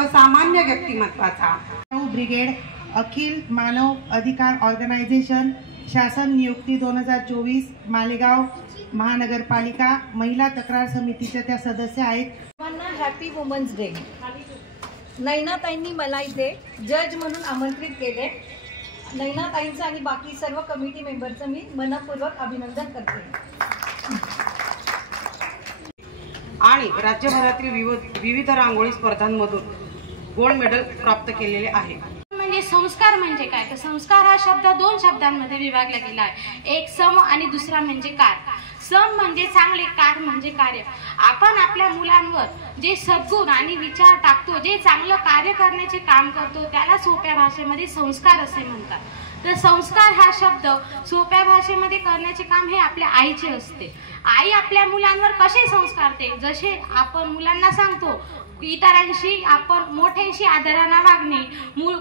असामान्य व्यक्तिमत्वाचा। ब्रिगेड अखिल मानव अधिकार ऑर्गनायझेशन शासन नियुक्ती 2024 मालेगाव महानगरपालिका महिला तक्रार समितीच्या त्या सदस्य आहेत। Happy women's day. नैनाताईंनी मला इथे जज म्हणून आमंत्रित केले। नैनाताईंचं आणि बाकी सर्व कमिटी मेंबरचं मी मनपूर्वक अभिनंदन करते। आणि राज्यभरातील विविध रांगोळी स्पर्धांमधून गोल्ड मेडल प्राप्त केलेले आहे। म्हणजे संस्कार म्हणजे काय, तर संस्कार हा शब्द दोन शब्दांमध्ये विभागला गेला आहे, एक सम आणि दुसरा म्हणजे कार। सम म्हणजे चांगले, कार म्हणजे कार्य. आपण आपल्या मुलांवर जे सद्गुण आणि विचार टाकतो, जे चांगलं कार्य करण्याचे काम करतो, त्याला सोप्या भाषेमध्ये संस्कार असे म्हणतात. तर संस्कार हा शब्द सोप्या भाषेमध्ये करण्याचे काम हे आपल्या आईचे असते. आई आपल्या मुलांवर कसे संस्कारते, जसे आपण मुलांना सांगतो इतरांशी आपण मोठ्यांशी आदराने वागणे,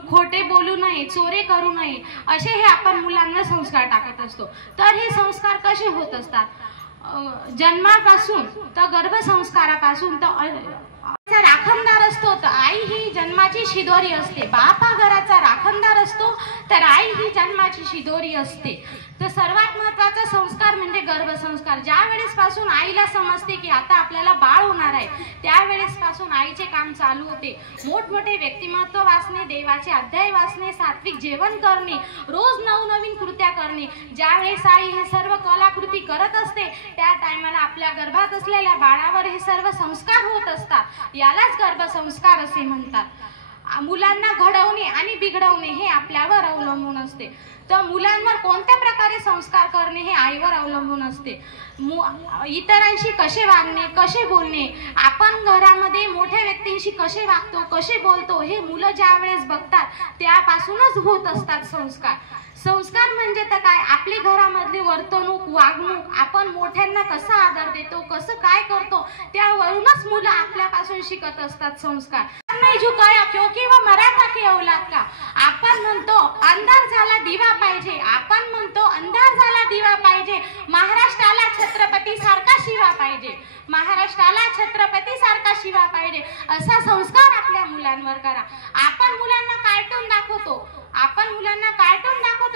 खोटे बोलू नये, चोरी करू नये, असे हे आपण मुलांना संस्कार टाकत असतो. तर हे संस्कार कसे होत असतात, जन्मापासून तर गर्भसंस्कारापासून तर राखणदार असतो, तर आई ही जन्माची शिदोरी असते. बाप हा घराचा राखणदार असतो, तर आई ही जन्माची शिदोरी असते. तर सर्वात महत्त्वाचा संस्कार म्हणजे गर्भसंस्कार. ज्या वेळेस पासून आईला समजते की आता आपल्याला बाळ होणार आहे, त्यावेळेस पासून आईचे काम चालू होते. मोठमोठे व्यक्तिमत्व वाचणे, देवाचे अध्याय वाचणे, सात्विक जेवण करणे, रोज नवनवीन कृत्या करणे. ज्यावेळेस आई हे सर्व कलाकृती करत असते, त्या टायमाला आपल्या गर्भात असलेल्या बाळावर हे सर्व संस्कार होत असतात. यालाच गर्भसंस्कार असे म्हणतात. मुलांना घडवणे आणि बिघडवणे हे आपल्यावर अवलंबून असते. तर मुलांवर कोणत्या प्रकारे संस्कार करणे हे आईवर अवलंबून असते. इतरांशी कसे वागणे, कसे बोलणे, आपण घरामध्ये मोठ्या व्यक्तींशी कसे वागतो, कसे बोलतो, हे मुलं ज्या वेळेस बघतात त्यापासूनच होत असतात संस्कार. संस्कार म्हणजे तर काय, आपली घरामधली वर्तणूक, वागणूक, आपण मोठ्यांना कसा आदर देतो, कसं काय करतो, त्यावरूनच मुलं आपल्यापासून शिकत असतात संस्कार. नहीं झुकाया क्योंकि वो मराठा की औलाद का. आपण म्हणतो अंधार झाला दिवा पाहिजे, आपण म्हणतो अंधार झाला दिवा पाहिजे, महाराष्ट्राला छत्रपती सारखा शिवा पाहिजे, महाराष्ट्राला छत्रपती सारखा शिवा पाहिजे, असा संस्कार आपल्या मुलांवर करा. आपण मुलांना कार्टून दाखवतो,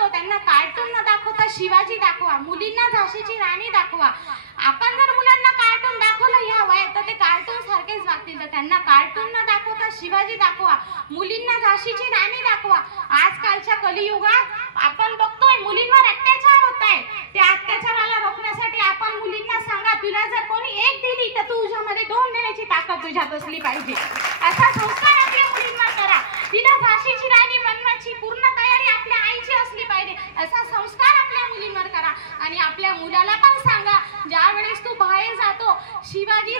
त्यांना कार्टून न दाखवता शिवाजी दाखवा, मुलींना झाशीची राणी दाखवा. आपण जर मुलांना कार्टून दाखवलं या वयात तर ते कार्टून सारखेच वागतील. तर त्यांना कार्टून न दाखवता शिवाजी दाखवा, मुलींना झाशीची राणी दाखवा. आजकालच्या कलियुगात आपण बघतोय मुलींवर अत्याचार होत आहे. त्या अत्याचाराला रोखण्यासाठी आपण मुलींना सांगा, तुला जर कोणी एक दिली तर तुझ्यामध्ये 2 देण्याची ताकद तुझ्यात असली पाहिजे. असा संस्कार आपल्या मुलींवर करा. तिला झाशीची राणी बनवायची पूर्ण तयारी आपल्या आईची असली पाहिजे, असा संस्कार आपल्या मुलींवर करा. आणि आपल्या मुलाला पण सांगा, ज्या वेळेस तू बाहेर जातो शिवाजी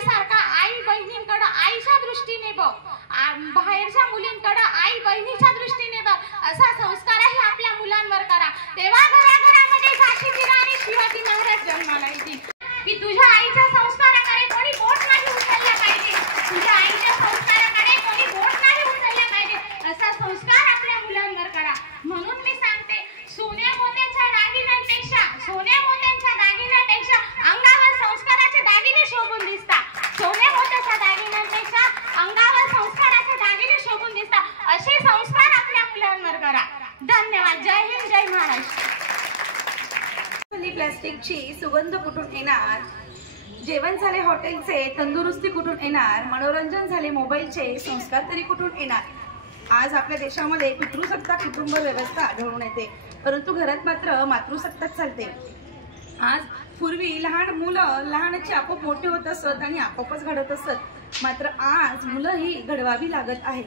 सारखा आई बहिणींकडे आईच्या दृष्टीने बघ, बाहेरच्या मुलींकडे आई बहिणीच्या दृष्टीने बघ, असा संस्कारही आपल्या मुलांवर करा. तेव्हा घराघरामध्ये झाशीची राणी शिवाजी महाराज जन्माला येतील. की तुझ्या आईच्या संस्काराकडे कोणी बोट नाही उचलला पाहिजे, तुझ्या आईच्या संस्काराकडे कोणी बोट नाही उचलला पाहिजे, असा संस्कार आपल्या मुलांवर करा. म्हणून मी सांगते, सोन्या मोत्यांच्या दागिन्यांपेक्षा अंगावर संस्काराचे दागिने शोभून दिसतात. सोन्या मोत्याच्या दागिन्यांपेक्षा अंगावर संस्काराचे दागिने शोभून दिसतात. असे संस्कार आपल्या मुलांवर करा. धन्यवाद. जय हिंद, जय महाराष्ट्र. प्लास्टिकची सुगंध कुठून येणार, जेवण झाले हॉटेलचे, तंदुरुस्ती कुठून येणार, मनोरंजन झाले मोबाईलचे, संस्कार तरी कुठून येणार. आज आपल्या देशामध्ये पितृसत्ताक कुटुंब व्यवस्था आढळून येते, परंतु घरात मात्र मातृसत्ताक चालते. आज पूर्वी लहान मुलं लहानचे आपोआप मोठे होत असत आणि आपोआपच घडत असत, मात्र आज मुलं ही घडवावी लागत आहेत.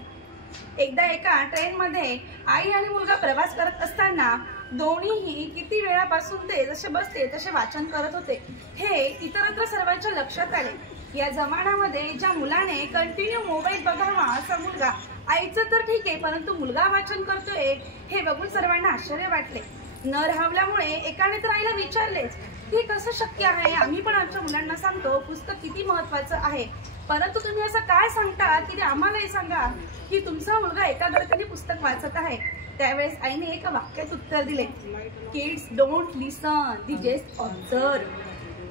एकदा एका ट्रेनमध्ये आई आणि मुलगा प्रवास करत असताना दोन्हीही किती वेळापासून ते जसे बसते तसे वाचन करत होते. हे इतरत्र सर्वांच्या लक्षात आले. या जमान्यामध्ये ज्या मुलाने कंटिन्यू मोबाईल बघावा असा मुलगा, आईचं तर ठीक आहे परंतु मुलगा वाचन करतोय हे बघून सर्वांना आश्चर्य वाटले. न राहल्यामुळे एकाने तर आईला विचारलेच, हे कसं शक्य आहे, आम्ही पण आमच्या मुलांना सांगतो पुस्तक किती महत्वाचं आहे, परंतु तुम्ही असं काय सांगता की ते आम्हालाही सांगा की तुमचा मुलगा एका गडकरी पुस्तक वाचत आहे. त्यावेळेस आईने एका वाक्यात उत्तर दिले, kids don't listen, the just observe.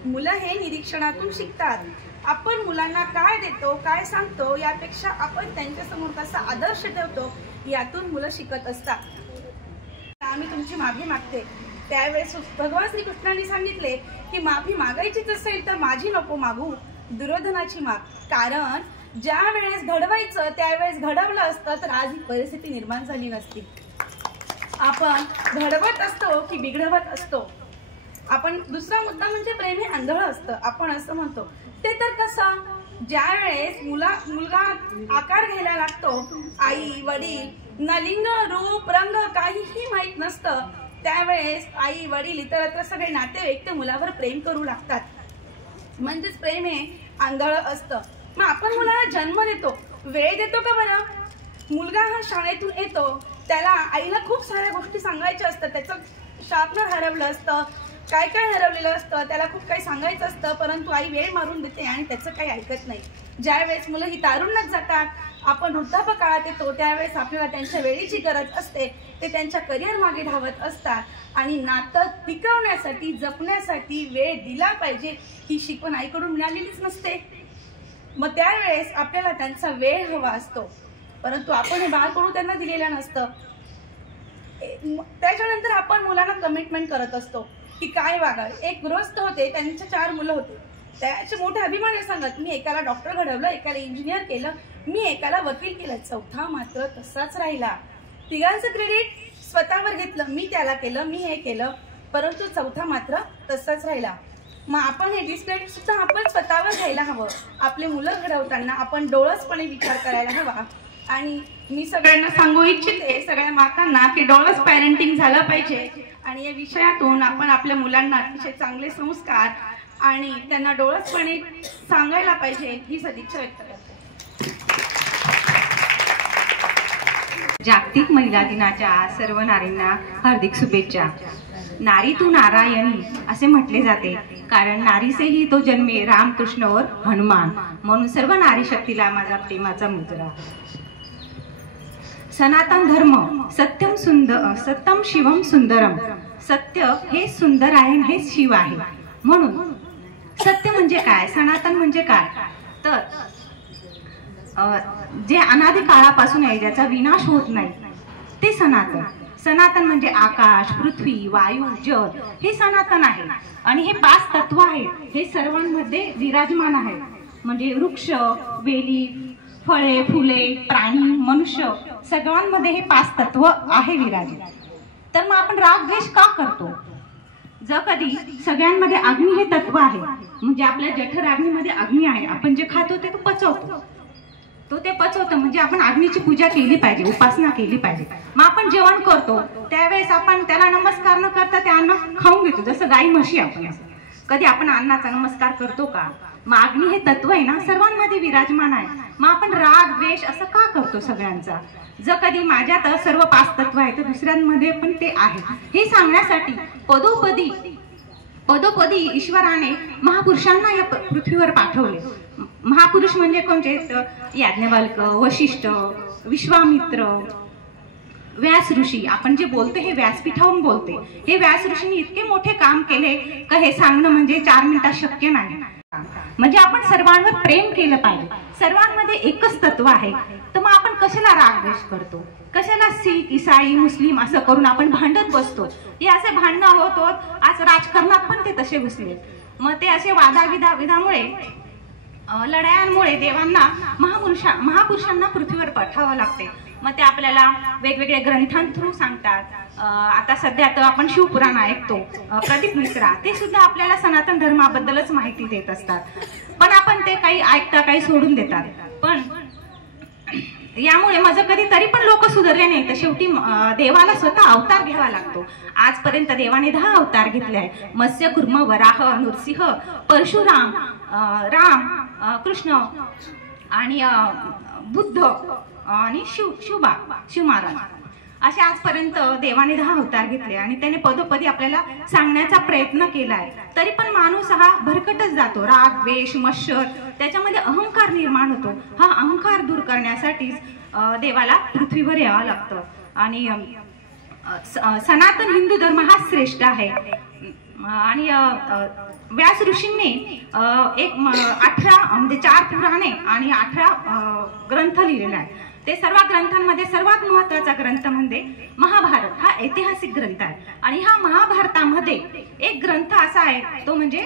मुलं हे निरीक्षणातून शिकतात. आपण मुलांना काय देतो, काय सांगतो, यापेक्षा आपण त्यांच्यासमोर कसा आदर्श ठेवतो यातून मुलं शिकत असतात. आम्ही तुमची माफी मागते. त्यावेळेस भगवान श्रीकृष्णांनी सांगितले की माफी मागायचीच असेल तर माझी नको मागू, दुर्योधनाची माग. कारण ज्या वेळेस घडवायचं त्यावेळेस घडवलं असतं तर आज ही परिस्थिती निर्माण झाली नसती. आपण घडवत असतो की बिघडवत असतो. आपण दुसरा मुद्दा म्हणजे प्रेम हे आंधळ असतं, आपण असं म्हणतो. ते तर कसं, ज्या वेळेस मुलगा आकार घ्यायला लागतो, आई वडील ना लिंग रूप रंग काहीही माहीत नसतं, त्यावेळेस आई वडील इतरत्र सगळे नातेवाईक ते मुलावर प्रेम करू लागतात. म्हणजेच प्रेम हे आंधळं असतं. मग आपण मुलाला जन्म देतो, वेळ देतो का बरं? मुलगा हा शाळेतून येतो, त्याला आईला खूप साऱ्या गोष्टी सांगायच्या असतात. त्याचं शार्पनर हरवलं असतं, काय काय हरवलेलं असतं, त्याला खूप काही सांगायचं असतं, परंतु आई वेळ मारून देते आणि त्याचं काही ऐकत नाही. ज्यावेळेस मुलं ही तारुण्यात जातात, आपण वृद्धापकाळात येतो, त्यावेळेस आपल्याला त्यांच्या वेळेची गरज असते. ते त्यांच्या करिअर मागे धावत असतात आणि नातं टिकवण्यासाठी जपण्यासाठी वेळ दिला पाहिजे ही शिकवण आईकडून मिळालेलीच नसते. मग त्यावेळेस आपल्याला त्यांचा वेळ हवा असतो, परंतु आपण हे बाळकडून त्यांना दिलेलं नसतं. त्याच्यानंतर आपण मुलांना कमिटमेंट करत असतो की काय वागावे. एक गृहस्थ होते, त्यांच्या 4 मुलं होते. त्याचे मोठे अभिमान सांगत, मी एकाला डॉक्टर घडवलं, एकाला इंजिनियर केलं, मी एकाला वकील केलं, चौथा मात्र तसाच राहिला. तिघांचं क्रेडिट स्वतःवर घेतलं, मी त्याला केलं, मी हे केलं, परंतु चौथा मात्र तसाच राहिला. मग आपण हे डिस्क्रेडिट सुद्धा आपण स्वतःवर घ्यायला हवं. आपले मुलं घडवताना आपण डोळसपणे विचार करायला हवा. आणि मी सगळ्यांना सांगू इच्छिते, सगळ्या मातांना, की डोळस पॅरेंटिंग झालं पाहिजे आणि या विषयातून आपण आपल्या मुलांना अतिशय चांगले संस्कार आणि त्यांना डोळसपणे सांगायला पाहिजे ही सदिच्छा व्यक्त करते. जागतिक महिला दिनाच्या सर्व नारींना हार्दिक शुभेच्छा. नारी तू नारायणी असे म्हटले जाते, कारण नारीसेही तो जन्मे रामकृष्ण और हनुमान. म्हणून सर्व नारी शक्तीला माझा प्रेमाचा मुजरा. सनातन धर्म सत्यम शिवम सुंदरम. सत्य हे सुंदर आहे, हे शिव आहे. म्हणून सत्य म्हणजे काय, सनातन म्हणजे काय, तर जे अनादी काळापासून आहे, ज्याचा विनाश होत नाही, ते सनातन. सनातन म्हणजे आकाश, पृथ्वी, वायू, जल हे सनातन आहे. आणि हे 5 तत्व आहेत, हे सर्वांमध्ये विराजमान आहेत. म्हणजे वृक्ष, वेली, फळे, फुले, प्राणी, मनुष्य सगळ्यांमध्ये हे 5 तत्व आहे विराजित. तर मग आपण राग द्वेष का करतो? जर कधी सगळ्यांमध्ये अग्नी हे तत्व आहे, म्हणजे आपल्या जठराग्नीमध्ये अग्नी आहे, आपण जे खातो ते पचवतो, ते पचवतं. म्हणजे आपण अग्नीची पूजा केली पाहिजे, उपासना केली पाहिजे. मग आपण जेवण करतो त्यावेळेस आपण त्याला नमस्कार न करता ते अन्न खाऊन घेतो, जसं गाई म्हशी. आपण कधी आपण अन्नाचा नमस्कार करतो का? मग अग्नी हे तत्व आहे ना, सर्वांमध्ये विराजमान आहे. मग आपण राग द्वेष असं का करतो सगळ्यांचा? जर कधी माझ्यात सर्व 5 तत्व आहे तर दुसऱ्यांमध्ये पण ते आहे, हे सांगण्यासाठी पदोपदी ईश्वराने महापुरुषांना या पृथ्वीवर पाठवले. महापुरुष म्हणजे कोणते? याज्ञवल्क, वशिष्ठ, विश्वामित्र, व्यास ऋषी. आपण जे बोलतो हे व्यासपीठावरून बोलते. हे व्यास ऋषींनी इतके मोठे काम केले का हे सांगणं म्हणजे 4 मिनिटात शक्य नाही. म्हणजे आपण सर्वांवर प्रेम केलं पाहिजे. सर्वांमध्ये एकच तत्व आहे. तर मग आपण कशाला राग द्वेष करतो? कशाला सिख, इसाई, मुस्लिम असं करून आपण भांडत बसतो? हे असे भांडणं होत आज राजकारणात पण ते तसे घुसले. मग ते असे वादाविदामुळे, लढायांमुळे देवांना, महापुरुषांना पृथ्वीवर पाठवावं लागते. मग ते आपल्याला वेगवेगळे ग्रंथांथ्रू सांगतात. आता सध्या तर आपण शिवपुराण ऐकतो, प्रदीप मिश्रा ते सुद्धा आपल्याला सनातन धर्माबद्दलच माहिती देत असतात. पण आपण ते काही ऐकता, काही सोडून देतात. पण यामुळे माझं कधीतरी पण लोक सुधारले नाही. तर शेवटी देवाला स्वतः अवतार घ्यावा लागतो. आजपर्यंत देवाने 10 अवतार घेतले आहे. मत्स्य, कुर्म, वराह, नृसिंह, परशुराम, राम, कृष्ण आणि बुद्ध आणि शिव महाराज असे आजपर्यंत देवाने 10 अवतार घेतले आणि त्याने पदोपदी आपल्याला सांगण्याचा प्रयत्न केलाय. तरी पण माणूस हा भरकटच जातो. राग, द्वेष, मत्सर त्याच्यामध्ये अहंकार निर्माण होतो. हा अहंकार दूर करण्यासाठी देवाला पृथ्वीवर यावं लागतं. आणि सनातन हिंदू धर्म हा श्रेष्ठ आहे. आणि व्यास ऋषींनी 18 म्हणजे 4 पुराणे आणि 18 ग्रंथ लिहिलेले आहेत. ते सर्व ग्रंथांमध्ये सर्वात महत्त्वाचा ग्रंथ म्हणजे महाभारत हा ऐतिहासिक ग्रंथ आहे. आणि ह्या महाभारतामध्ये एक ग्रंथ असा आहे, तो म्हणजे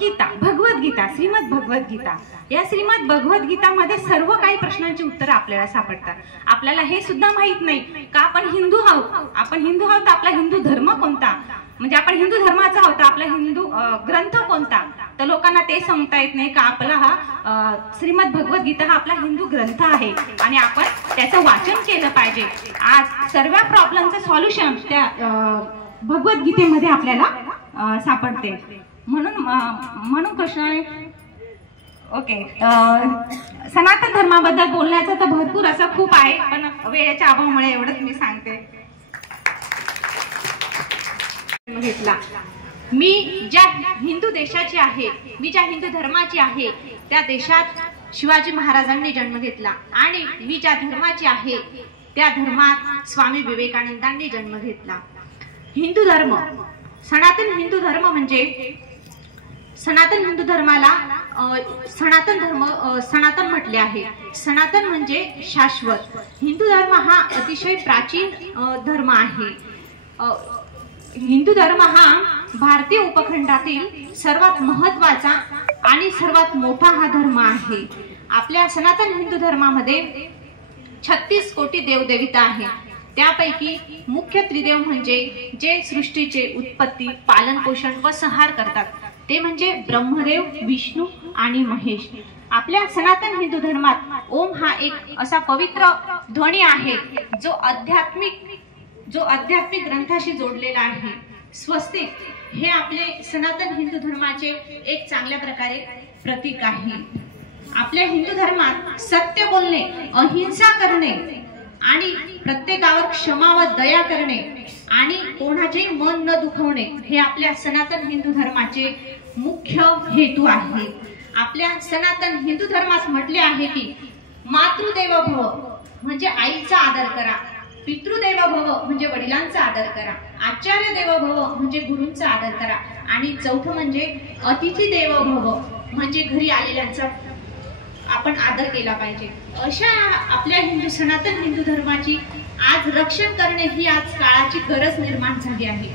गीता, भगवद्गीता, श्रीमद भगवद्गीता. या श्रीमद भगवद्गीतामध्ये सर्व काही प्रश्नांची उत्तरं आपल्याला सापडतात. आपल्याला हे सुद्धा माहित नाही का आपण हिंदू आहोत. आपण हिंदू आहोत, आपला हिंदू धर्म कोणता, म्हणजे आपण हिंदू धर्माचा आहोत, आपला हिंदू ग्रंथ कोणता. तर लोकांना ते सांगता येत नाही का आपला हा श्रीमद भगवद्गीता हा आपला हिंदू ग्रंथ आहे आणि आपण त्याचं वाचन केलं पाहिजे. आज सर्व प्रॉब्लेमचं सॉल्युशन त्या भगवद्गीतेमध्ये आपल्याला सापडते. म्हणून कृष्णाने ओके सनातन धर्माबद्दल बोलण्याचं तर भरपूर असं खूप आहे, पण वेळेच्या अभावामुळे एवढंच मी सांगते. घेतला मी ज्या हिंदू देशाची आहे, मी ज्या हिंदू धर्माची आहे त्या देशात शिवाजी महाराजांनी जन्म घेतला आणि मी ज्या धर्माची आहे त्या धर्मात स्वामी विवेकानंदांनी जन्म घेतला. हिंदू धर्म, सनातन हिंदू धर्म म्हणजे सनातन हिंदू धर्माला सनातन म्हटले आहे. सनातन म्हणजे शाश्वत. हिंदू धर्म हा अतिशय प्राचीन धर्म आहे. हिंदू धर्म हा भारतीय उपखंडातील सर्वात महत्वाचा आणि सर्वात मोठा हा धर्म आहे. आपल्या सनातन हिंदू धर्मामध्ये 36 कोटी देवदेवता आहे. त्यापैकी मुख्य त्रिदेव म्हणजे जे सृष्टीचे उत्पत्ती, पालन पोषण व संहार करतात ते म्हणजे ब्रह्मदेव, विष्णू आणि महेश. आपल्या सनातन हिंदू धर्मात ओम हा एक असा पवित्र ध्वनी आहे जो आध्यात्मिक ग्रंथाशी जोडलेला आहे. स्वस्तिक हे आपले सनातन हिंदू धर्माचे एक चांगल्या प्रकारे प्रतीक आहे. आपल्या हिंदू धर्मात सत्य बोलणे, अहिंसा करणे आणि प्रत्येकावर क्षमा व दया करणे आणि कोणाचेही मन न दुखवणे हे आपल्या सनातन हिंदू धर्माचे मुख्य हेतू आहे. आपल्या सनातन हिंदू धर्मात म्हटले आहे की मातृदेव भव म्हणजे आईचा आदर करा, पितृदेव भव म्हणजे वडिलांचा आदर करा, आचार्य देव भव म्हणजे गुरूंचा आदर करा आणि चौथं म्हणजे अतिथी देव भव म्हणजे घरी आलेल्यांचा आपण आदर केला पाहिजे. अशा आपल्या सनातन हिंदू धर्माची आज रक्षण करणे ही आज काळाची गरज निर्माण झाली आहे.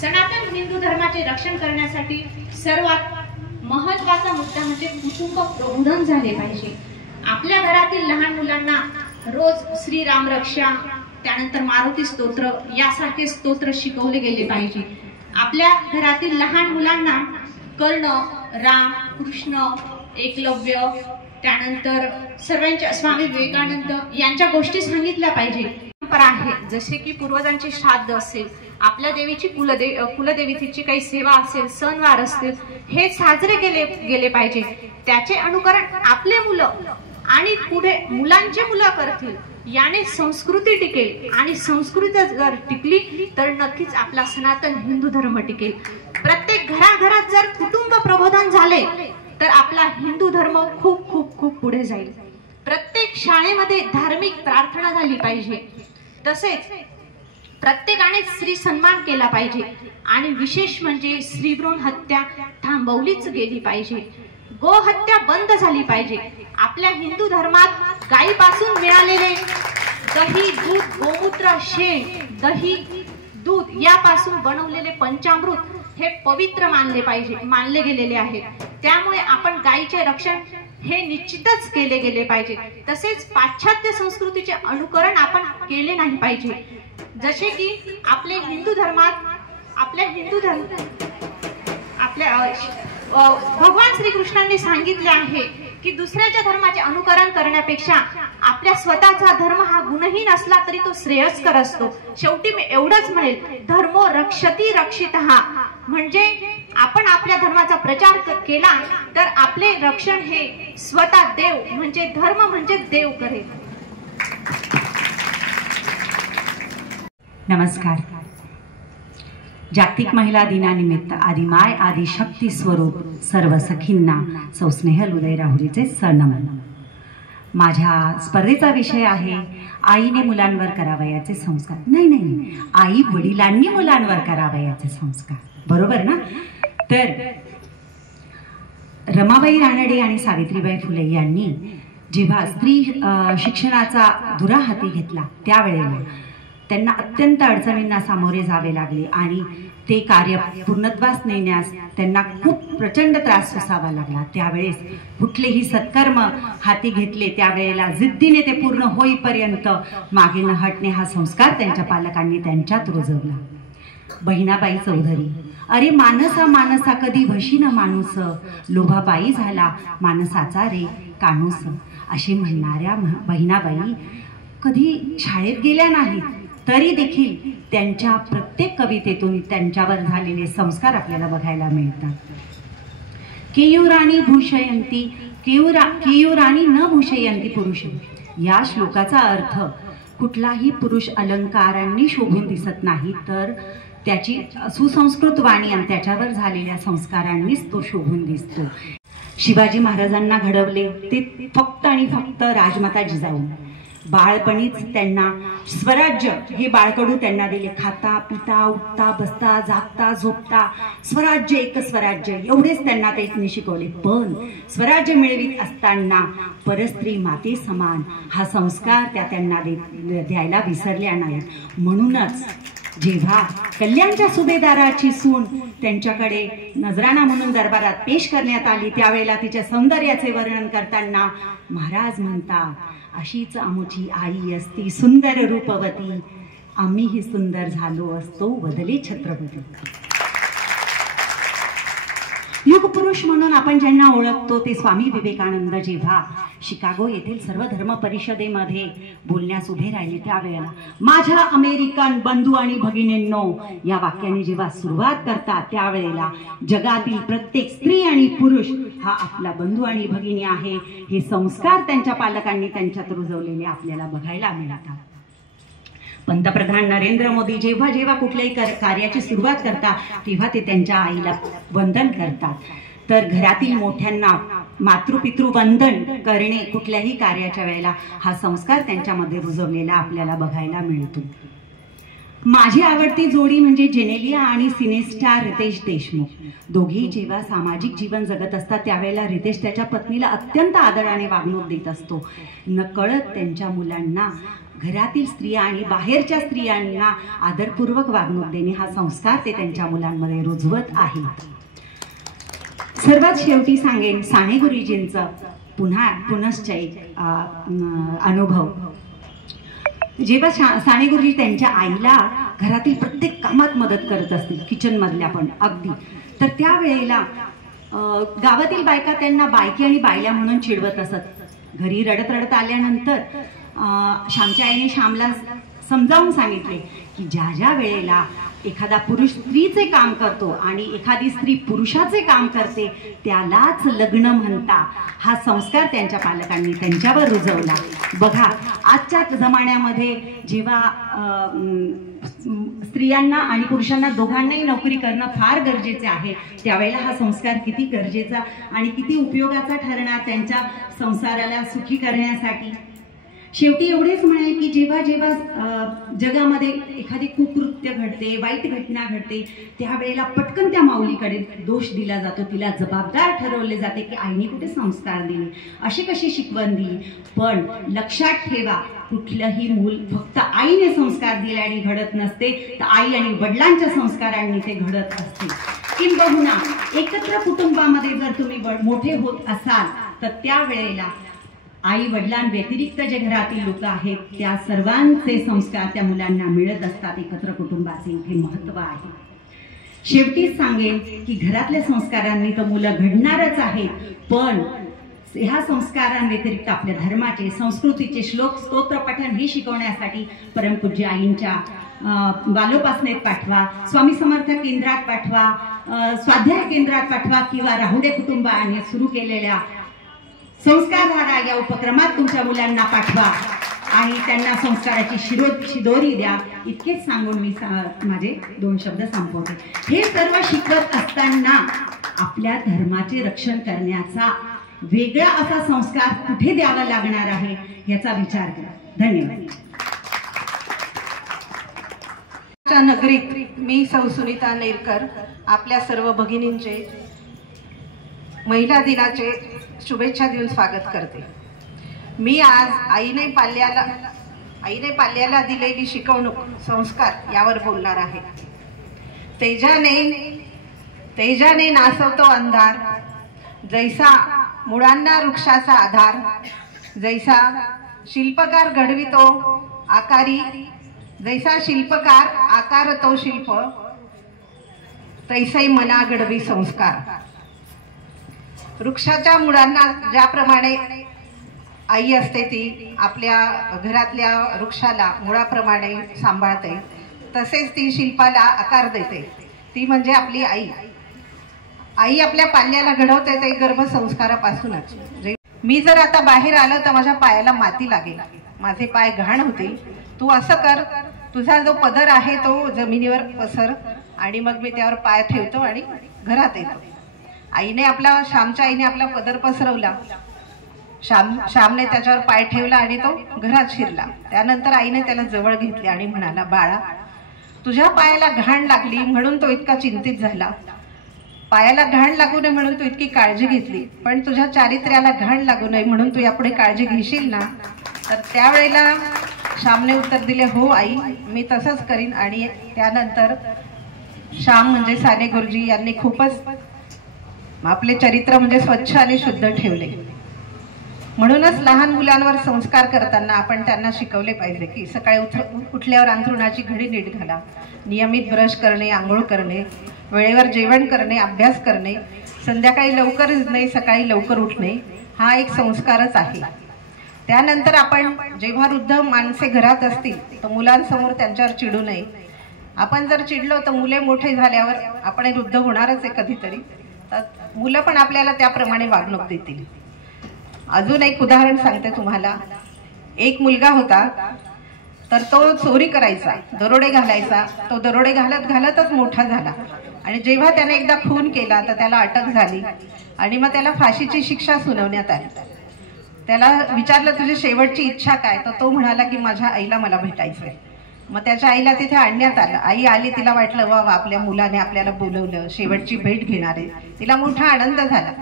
सनातन हिंदू धर्माचे रक्षण करण्यासाठी सर्वात महत्वाचा मुद्दा म्हणजे कुटुंब प्रबोधन झाले पाहिजे. आपल्या घरातील लहान मुलांना रोज श्रीराम रक्षा, त्यानंतर मारुती स्तोत्र यासारखे स्तोत्र शिकवले गेले पाहिजे. आपल्या घरातील लहान मुलांना कर्ण, राम, कृष्ण, एकलव्य, त्यानंतर सर्वांच्या स्वामी विवेकानंद यांच्या गोष्टी सांगितल्या पाहिजे. परंपरा आहे जसे की पूर्वजांचे श्राद्ध असेल, आपल्या देवीची कुलदेवीची काही सेवा असेल, सणवार असतील, हे साजरे केले गेले पाहिजे. त्याचे अनुकरण आपले मुलं आणि पुढे मुलांचे मुलं करतील. याने संस्कृती टिकेल आणि संस्कृती जर टिकली तर नक्कीच आपला सनातन हिंदू धर्म टिकेल. प्रत्येक घराघरात जर कुटुंब प्रबोधन झाले तर आपला हिंदू धर्म खूप खूप खूप पुढे जाईल. प्रत्येक शाळेमध्ये धार्मिक प्रार्थना झाली पाहिजे. तसेच प्रत्येकाने स्त्री सन्मान केला पाहिजे आणि विशेष म्हणजे स्त्रीभ्रूण हत्या थांबवलीच गेली पाहिजे. गोहत्या बंद झाली पाहिजे. आपल्या हिंदू धर्मात गायीपासून मिळालेले दही, दूध, गोमूत्र, शेण, दही, दूध यापासून बनवलेले पंचामृत हे पवित्र मानले गेलेले आहेत. त्यामुळे आपण गायीचे रक्षण हे निश्चितच केले गेले पाहिजे. तसेच पाश्चात्य संस्कृतीचे अनुकरण आपण केले नाही पाहिजे. जसे की आपल्या हिंदू धर्मात भगवान श्रीकृष्णांनी सांगितले आहे की दुसऱ्याच्या धर्माचे अनुकरण करण्यापेक्षा आपल्या स्वतःचा धर्म हा गुणहीन असला तरी तो श्रेयस्कर असतो. शेवटी मी एवढंच म्हणेल, धर्मो रक्षती रक्षितः, म्हणजे आपण आपल्या धर्माचा प्रचार केला तर आपले रक्षण हे स्वतः देव म्हणजे धर्म म्हणजे देव करेल. नमस्कार. जागतिक महिला दिनानिमित्त आदिमाय आदिशक्ती स्वरूप सर्व सखींना सौस्नेह हृदय राहुरीचे सनमन. माझ्या स्पर्धेचा विषय आहे आईने मुलांवर करावयाचे संस्कार. नाही, आई वडिलांनी मुलांवर करावयाचे संस्कार. बरोबर ना? तर रमाबाई रानडे आणि सावित्रीबाई फुले यांनी जेव्हा स्त्री शिक्षणाचा धुरा हाती घेतला त्यावेळेला त्यांना अत्यंत अडचणींना सामोरे जावे लागले आणि ते कार्य पूर्णत्वास नेण्यास त्यांना खूप प्रचंड त्रास सोसावा लागला. त्यावेळेस कुठलेही सत्कर्म हाती घेतले त्यावेळेला जिद्दीने ते पूर्ण होईपर्यंत मागे न हटणे हा संस्कार त्यांच्या पालकांनी त्यांच्यात रुजवला. बहिणाबाई चौधरी, अरे मानसा मानसा कधी वशीन माणूस, लोभाबाई झाला मानसाचा रे कानूस, असे म्हणणाऱ्या बहिणाबाई कधी शाळेत गेल्या नाहीत, तरी देखील त्यांच्या प्रत्येक कवितेतून त्यांच्यावर झालेले संस्कार आपल्याला बघायला मिळतात. केयुराणी भूषयंती केयुराणी न भूषयंती पुरुष, या श्लोकाचा अर्थ कुठलाही पुरुष अलंकारांनी शोभून दिसत नाही, तर त्याची सुसंस्कृत वाणी आणि त्याच्यावर झालेल्या संस्कारांनीच तो शोभून दिसतो. शिवाजी महाराजांना घडवले ते फक्त आणि फक्त राजमाता जिजाऊ. बाळपणीच त्यांना स्वराज्य हे बाळकडू त्यांना दिले. खाता पिता उठता बसता जागता झोपता स्वराज्य एक स्वराज्य एवढेच त्यांना त्यांनी शिकवले. पण स्वराज्य मिळवित असताना परस्त्री माते समान हा संस्कार त्यांना द्यायला विसरल्या नाहीत. म्हणूनच जेव्हा कल्याणच्या सुभेदाराची सून त्यांच्याकडे नजराणा म्हणून दरबारात पेश करण्यात आली, त्यावेळेला तिच्या सौंदर्याचे वर्णन करताना महाराज म्हणतात, अशीच आमची आई असती सुंदर रूपवती, आम्हीही सुंदर झालो असतो वदले छत्रपती. युगपुरुष म्हणून आपण ज्यांना ओळखतो ते स्वामी विवेकानंद जेव्हा शिकागो येथील सर्व धर्म परिषदेमध्ये बोलण्यास उभे राहिले, त्यावेळेला माझ्या अमेरिकन बंधू आणि भगिनींनो या वाक्याने जेव्हा सुरुवात करतात, त्यावेळेला जगातील प्रत्येक स्त्री आणि पुरुष हा आपला बंधू आणि भगिनी आहे. हे संस्कार त्यांच्या पालकांनी त्यांच्यात रुजवलेले आपल्याला बघायला मिळतात. पंतप्रधान नरेंद्र मोदी जेव्हा जेव्हा कुठल्याही कार्याची सुरुवात करतात तेव्हा ते त्यांच्या आईला वंदन करतात. तर घरातील मोठ्यांना मातृपितृ वंदन करणे कुठल्याही कार्याच्या वेळेला हा संस्कार त्यांच्यामध्ये रुजवलेला आपल्याला बघायला मिळतो. माझी आवडती जोडी म्हणजे जेनेलिया आणि सिनेस्टार रितेश देशमुख. दोघेही जेव्हा सामाजिक जीवन जगत असतात त्यावेळेला रितेश त्याच्या पत्नीला अत्यंत आदराने वागणूक देत असतो. नकळत त्यांच्या मुलांना घरातील स्त्रिया आणि बाहेरच्या स्त्रियांना आदरपूर्वक वागणूक देणे हा संस्कार ते त्यांच्या मुलांमध्ये रुजवत आहेत. सर्वात शेवटी सांगेन साने गुरुजींचं पुनश्च एक अनुभव. जेव्हा साने गुरुजी त्यांच्या आईला घरातील प्रत्येक कामात मदत करत असतील, किचन मधल्या पण अगदी, तर त्यावेळेला गावातील बायका त्यांना बायकी आणि बायल्या म्हणून चिडवत असत. घरी रडत रडत आल्यानंतर श्यामच्या आईने श्यामला समजावून सांगितले की ज्या ज्या वेळेला एखादा पुरुष स्त्रीचे काम करतो आणि एखादी स्त्री पुरुषाचे काम करते त्यालाच लग्न म्हणता. हा संस्कार त्यांच्या पालकांनी त्यांच्यावर रुजवला. बघा, आजच्या जमान्यामध्ये जेव्हा स्त्रियांना आणि पुरुषांना दोघांनाही नोकरी करणं फार गरजेचे आहे, त्यावेळेला हा संस्कार किती गरजेचा आणि किती उपयोगाचा ठरणार त्यांच्या संसाराला सुखी करण्यासाठी. शेवटी एवढेच म्हणेल की जेव्हा जेव्हा जगामध्ये एखादी कुकृत्य घडते, वाईट घटना घडते, त्यावेळेला पटकन त्या माऊलीकडे दोष दिला जातो, तिला जबाबदार ठरवले जाते की आईने कुठे संस्कार दिले, अशी कशी शिकवण दिली. पण लक्षात ठेवा, कुठलंही मूल फक्त आईने संस्कार दिल्याने घडत नसते, तर आई आणि वडिलांच्या संस्कारांनी ते घडत असते. किंबहुना एकत्र कुटुंबामध्ये जर तुम्ही मोठे होत असाल तर त्यावेळेला आई वडिलांव्यतिरिक्त जे घरातील लोक आहेत त्या सर्वांचे संस्कार त्या मुलांना मिळत असतात. एकत्र कुटुंबाचे इथे महत्त्व आहे. शेवटीच सांगेन की घरातल्या संस्कारांनी तर मुलं घडणारच आहेत, पण ह्या संस्कारांव्यतिरिक्त आपल्या धर्माचे, संस्कृतीचे श्लोक, स्तोत्र पठण हे शिकवण्यासाठी परमपूज्य आईंच्या बालोपासनेत पाठवा, स्वामी समर्थ केंद्रात पाठवा, स्वाध्याय केंद्रात पाठवा किंवा राहुडे कुटुंबाने सुरू केलेल्या संस्कारधारा या उपक्रमात तुमच्या मुलांना पाठवा आणि त्यांना संस्काराची शिदोरी द्या. इतकेच सांगून मी माझे 2 शब्द संपवते. हे सर्व शिकवत असताना आपल्या धर्माचे रक्षण करण्याचा वेगळा असा संस्कार कुठे द्यावा लागणार आहे याचा विचार करा. धन्यवाद. नगरीत मी सौ सुनीता नेरकर आपल्या सर्व भगिनींचे महिला दिनाचे शुभेच्छा देऊन स्वागत करते. मी आज आईने पाल्याला दिलेली शिकवणूक, संस्कार यावर बोलणार आहे. तेजाने नाचवतो अंधार, जैसा मुळांना वृक्षाचा आधार, जैसा शिल्पकार घडवितो आकारी, जैसा शिल्पकार आकारतो शिल्प, तैसाई मना घडवी संस्कार. वृक्षाच्या मुळांना ज्याप्रमाणे आई असते ती आपल्या घरातल्या वृक्षाला मुळाप्रमाणे सांभाळते, तसेच ती शिल्पाला आकार देते, ती म्हणजे आपली आई. आई आपल्या पाल्याला घडवते ते गर्भसंस्कारापासूनच. मी जर आता बाहेर आलो तर माझ्या पायाला माती लागेल, माझे पाय घाण होतील. तू असं कर, तुझा जो पदर आहे तो जमिनीवर पसर, आणि मग मी त्यावर पाय ठेवतो आणि घरात येतो. श्यामच्या आईने आपला पदर पसरवला, श्यामने त्याच्यावर पाय ठेवला आणि तो घरात शिरला. त्यानंतर आईने त्याला जवळ घेतले आणि म्हणाला, बाळा, तुझ्या पायाला घाण लागली म्हणून तो इतका चिंतित झाला, पायाला घाण लागू नये म्हणून तू इतकी काळजी घेतली, पण तुझ्या चारित्र्याला घाण लागू नये म्हणून तू यापुढे काळजी घेशील ना? तर त्यावेळेला श्यामने उत्तर दिले, हो आई, मी तसंच करीन. आणि त्यानंतर श्याम म्हणजे साने गुरुजी यांनी खूपच आपले चरित्र म्हणजे स्वच्छ आणि शुद्ध ठेवले. म्हणूनच लहान मुलांवर संस्कार करताना आपण त्यांना शिकवले पाहिजे की सकाळी उठल्यावर अंथरुणाची घडी नीट घाला, नियमित ब्रश करणे, आंघोळ करणे, वेळेवर जेवण करणे, अभ्यास करणे, संध्याकाळी लवकर झोपणे, सकाळी लवकर उठणे, हा एक संस्कारच आहे. त्यानंतर आपण जेव्हा वृद्ध माणसे घरात असतील तर मुलांसमोर त्यांच्यावर चिडू नये. आपण जर चिडलो तर मुले मोठे झाल्यावर आपण वृद्ध होणारच आहे कधीतरी, तर मुलं पण आपल्याला त्याप्रमाणे वागणूक देतील. अजून एक उदाहरण सांगते तुम्हाला. एक मुलगा होता, तर तो चोरी करायचा, दरोडे घालायचा. तो दरोडे घालत घालतच मोठा झाला आणि जेव्हा त्याने एकदा खून केला तर त्याला अटक झाली आणि मग त्याला फाशीची शिक्षा सुनावण्यात आली. त्याला विचारलं, तुझी शेवटची इच्छा काय? तर तो म्हणाला की माझ्या आईला मला भेटायचंय. मग त्याच्या आईला तिथे आणण्यात आलं. आई आली, तिला वाटलं वा आपल्या मुलाने आपल्याला बोलवलं, शेवटची भेट घेणार आहे. तिला मोठा आनंद झाला.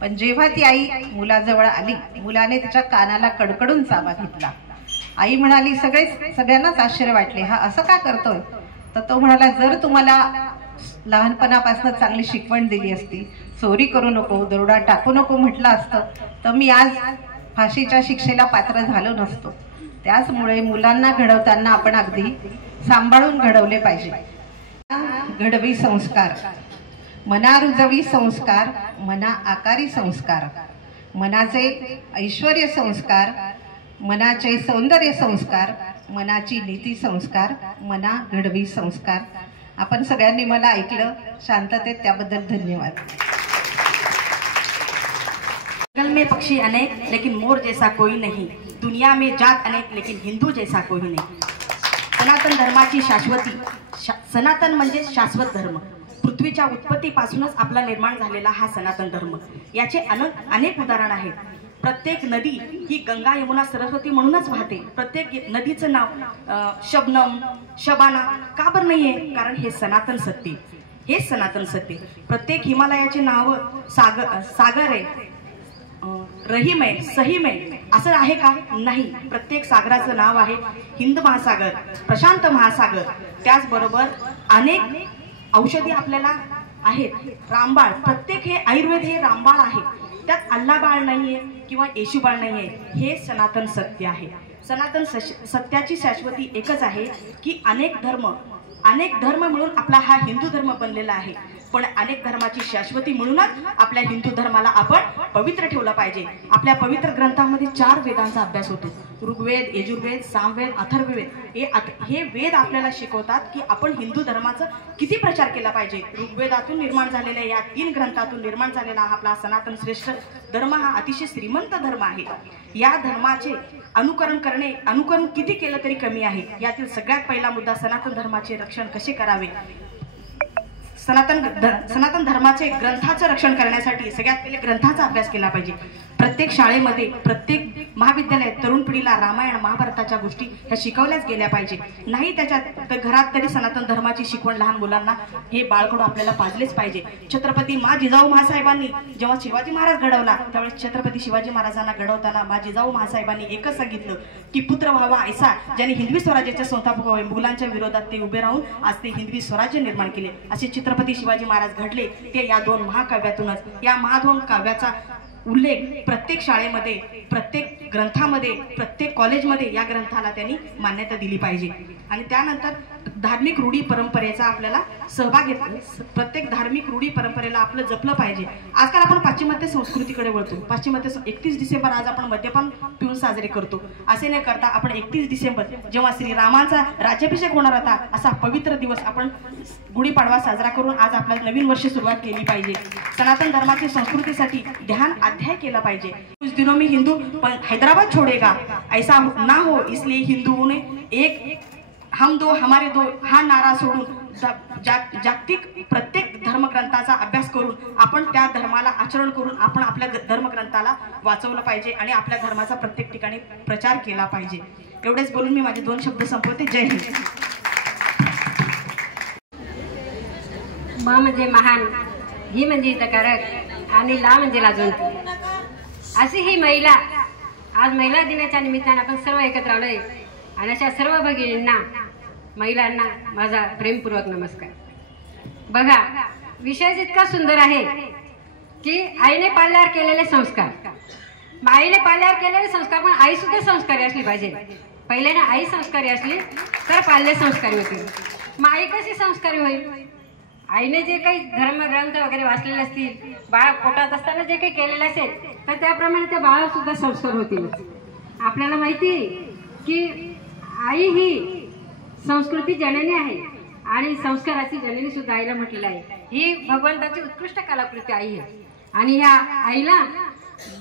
पण जेव्हा ती आई मुलाजवळ आली, मुलाने तिच्या कानाला कडकडून चावा घेतला. आई म्हणाली, सगळ्यांनाच आश्चर्य वाटले, हा असं का करतोय? तर तो म्हणाला, जर तुम्हाला लहानपणापासून चांगली शिकवण दिली असती, चोरी करू नको, दरोडा टाकू नको म्हटलं असतं, तर मी आज फाशीच्या शिक्षेला पात्र झालो नसतो. त्याचमुळे मुलांना घडवताना आपण अगदी सांभाळून घडवले पाहिजे. घडवी संस्कार, मना रुजवी संस्कार, मना आकारी संस्कार, मनाचे ऐश्वर्य संस्कार, मनाचे सौंदर्य संस्कार, मनाची नीती संस्कार, मना घडवी संस्कार. आपण सगळ्यांनी मला ऐकलं शांततेत, त्याबद्दल धन्यवाद. जंगल में पक्षी अनेक लेकिन मोर जैसा कोई नहीं, दुनिया में जात अनेक लेकिन हिंदू जैसा कोई नहीं. सनातन धर्माची शाश्वती, सनातन म्हणजे शाश्वत धर्म. पृथ्वीच्या उत्पत्तीपासूनच आपला निर्माण झालेला हा सनातन धर्म. याचे अनेक उदाहरण आहेत. प्रत्येक नदी ही गंगा, यमुना, सरस्वती म्हणूनच वाहते. प्रत्येक नदीचं नाव शबनम, शबाना का बरं नाहीये? कारण हे सनातन सत्य, हे सनातन सत्य. प्रत्येक हिमालयाचे नाव सागर आहे, रहीम आहे, सहीम आहे, असं आहे का? नाही. प्रत्येक सागराचं नाव आहे हिंद महासागर, प्रशांत महासागर. त्याचबरोबर अनेक औषधी आपल्याला आहेत. रामबाळ, प्रत्येक हे आयुर्वेद हे रामबाळ आहे. त्यात अल्लाबाळ नाहीये किंवा येशूबाळ नाहीये. हे सनातन सत्य आहे. सनातन सत्याची शाश्वती एकच आहे की अनेक धर्म मिळून आपला हा हिंदू धर्म बनलेला आहे. पण अनेक धर्माची शाश्वती म्हणूनच आपल्या हिंदू धर्माला आपण पवित्र ठेवला पाहिजे. आपल्या पवित्र ग्रंथामध्ये 4 वेदांचा अभ्यास होतो. ऋग्वेद, यजुर्वेद, सामवेद, अथर्ववेद. हे वेद आपल्याला शिकवतात की आपण हिंदू धर्माचा किती प्रचार केला पाहिजे. ऋग्वेदातून निर्माण झालेल्या या 3 ग्रंथातून निर्माण झालेला हा आपला सनातन श्रेष्ठ धर्म हा अतिशय श्रीमंत धर्म आहे. या धर्माचे अनुकरण किती केलं तरी कमी आहे. यातील सगळ्यात पहिला मुद्दा, सनातन धर्माचे रक्षण कसे करावे. सनातन धर्माचे ग्रंथाचं रक्षण करण्यासाठी सगळ्यात पहिले ग्रंथाचा अभ्यास केला पाहिजे. प्रत्येक शाळेमध्ये, प्रत्येक महाविद्यालयात तरुण पिढीला रामायण, महाभारताच्या गोष्टी ह्या शिकवल्याच गेल्या पाहिजे. नाही त्याच्यात घरात तरी सनातन धर्माची शिकवण लहान मुलांना हे बाळकडून आपल्याला पाजलेच पाहिजे. छत्रपती जिजाऊ महासाहेबांनी जेव्हा शिवाजी महाराज घडवला, त्यावेळेस छत्रपती शिवाजी महाराजांना घडवताना जिजाऊ महासाहेबांनी एकच सांगितलं की पुत्र व्हावा ऐसा, ज्यांनी हिंदवी स्वराज्याच्या संस्थापक व्हावे. मुलांच्या विरोधात ते उभे राहून आज ते हिंदवी स्वराज्य निर्माण केले. असे छत्रपती शिवाजी महाराज घडले ते या 2 महाकाव्यातूनच. या 2 काव्याचा उल्लेख प्रत्येक शाळेमध्ये, प्रत्येक ग्रंथामध्ये, प्रत्येक कॉलेजमध्ये या ग्रंथाला त्यांनी मान्यता दिली पाहिजे. आणि त्यानंतर धार्मिक रूढी परंपरेचा आपल्याला सहभाग घेतला. प्रत्येक धार्मिक रूढी परंपरेला आपलं जपलं पाहिजे. आजकाल आपण पाश्चिमात्य संस्कृतीकडे वळतो. पाश्चिमात्य 31 डिसेंबर आज आपण मद्यपान पिऊन साजरे करतो. असे न करता आपण 31 डिसेंबर जेव्हा श्रीरामांचा राज्याभिषेक होणार होता असा पवित्र दिवस आपण गुढीपाडवा साजरा करून आज आपल्या नवीन वर्ष सुरुवात केली पाहिजे. सनातन धर्माच्या संस्कृतीसाठी ध्यान अध्याय केला पाहिजे. कुछ दिनों में हिंदू हैदराबाद छोड़ेगा ऐसा ना हो, इसलिए हिंदुओं ने एक हम दो हमारे दो हा नारा सोडून जागतिक प्रत्येक धर्मग्रंथाचा अभ्यास करून आपण त्या धर्माला आचरण करून आपण आपल्या धर्मग्रंथाला वाचवलं पाहिजे आणि आपल्या धर्माचा प्रत्येक ठिकाणी प्रचार केला पाहिजे. एवढेच बोलून मी माझे 2 शब्द संपवते. जय हिंद. म म्हणजे महान, ही म्हणजे हितकारक आणि ला म्हणजे लाजवंत अशी ही महिला. आज महिला दिनाच्या निमित्तानं आपण सर्व एकत्र आलोय आणि अशा सर्व भगिनींना, महिलांना माझा प्रेमपूर्वक नमस्कार. बघा, विषय इतका सुंदर आहे की आईने पाल्यावर केलेले संस्कार. आईने पाल्यावर केलेले संस्कार, पण आई सुद्धा संस्कारी असली पाहिजे. पहिले ना आई संस्कारी असली तर पाल्य संस्कारी होतील. मग आई कशी संस्कारी होईल? आईने जे काही धर्मग्रंथ वगैरे वाचलेले असतील, बाळ पोटात असताना जे काही केलेलं असेल तर त्याप्रमाणे त्या बाळावर सुद्धा संस्कार होतील. आपल्याला माहिती आहे की आई ही संस्कृती जननी आहे आणि संस्काराची जननी सुद्धा आईला म्हटलेलं आहे. ही भगवंताची उत्कृष्ट कलाकृती आई आहे. आणि ह्या आईला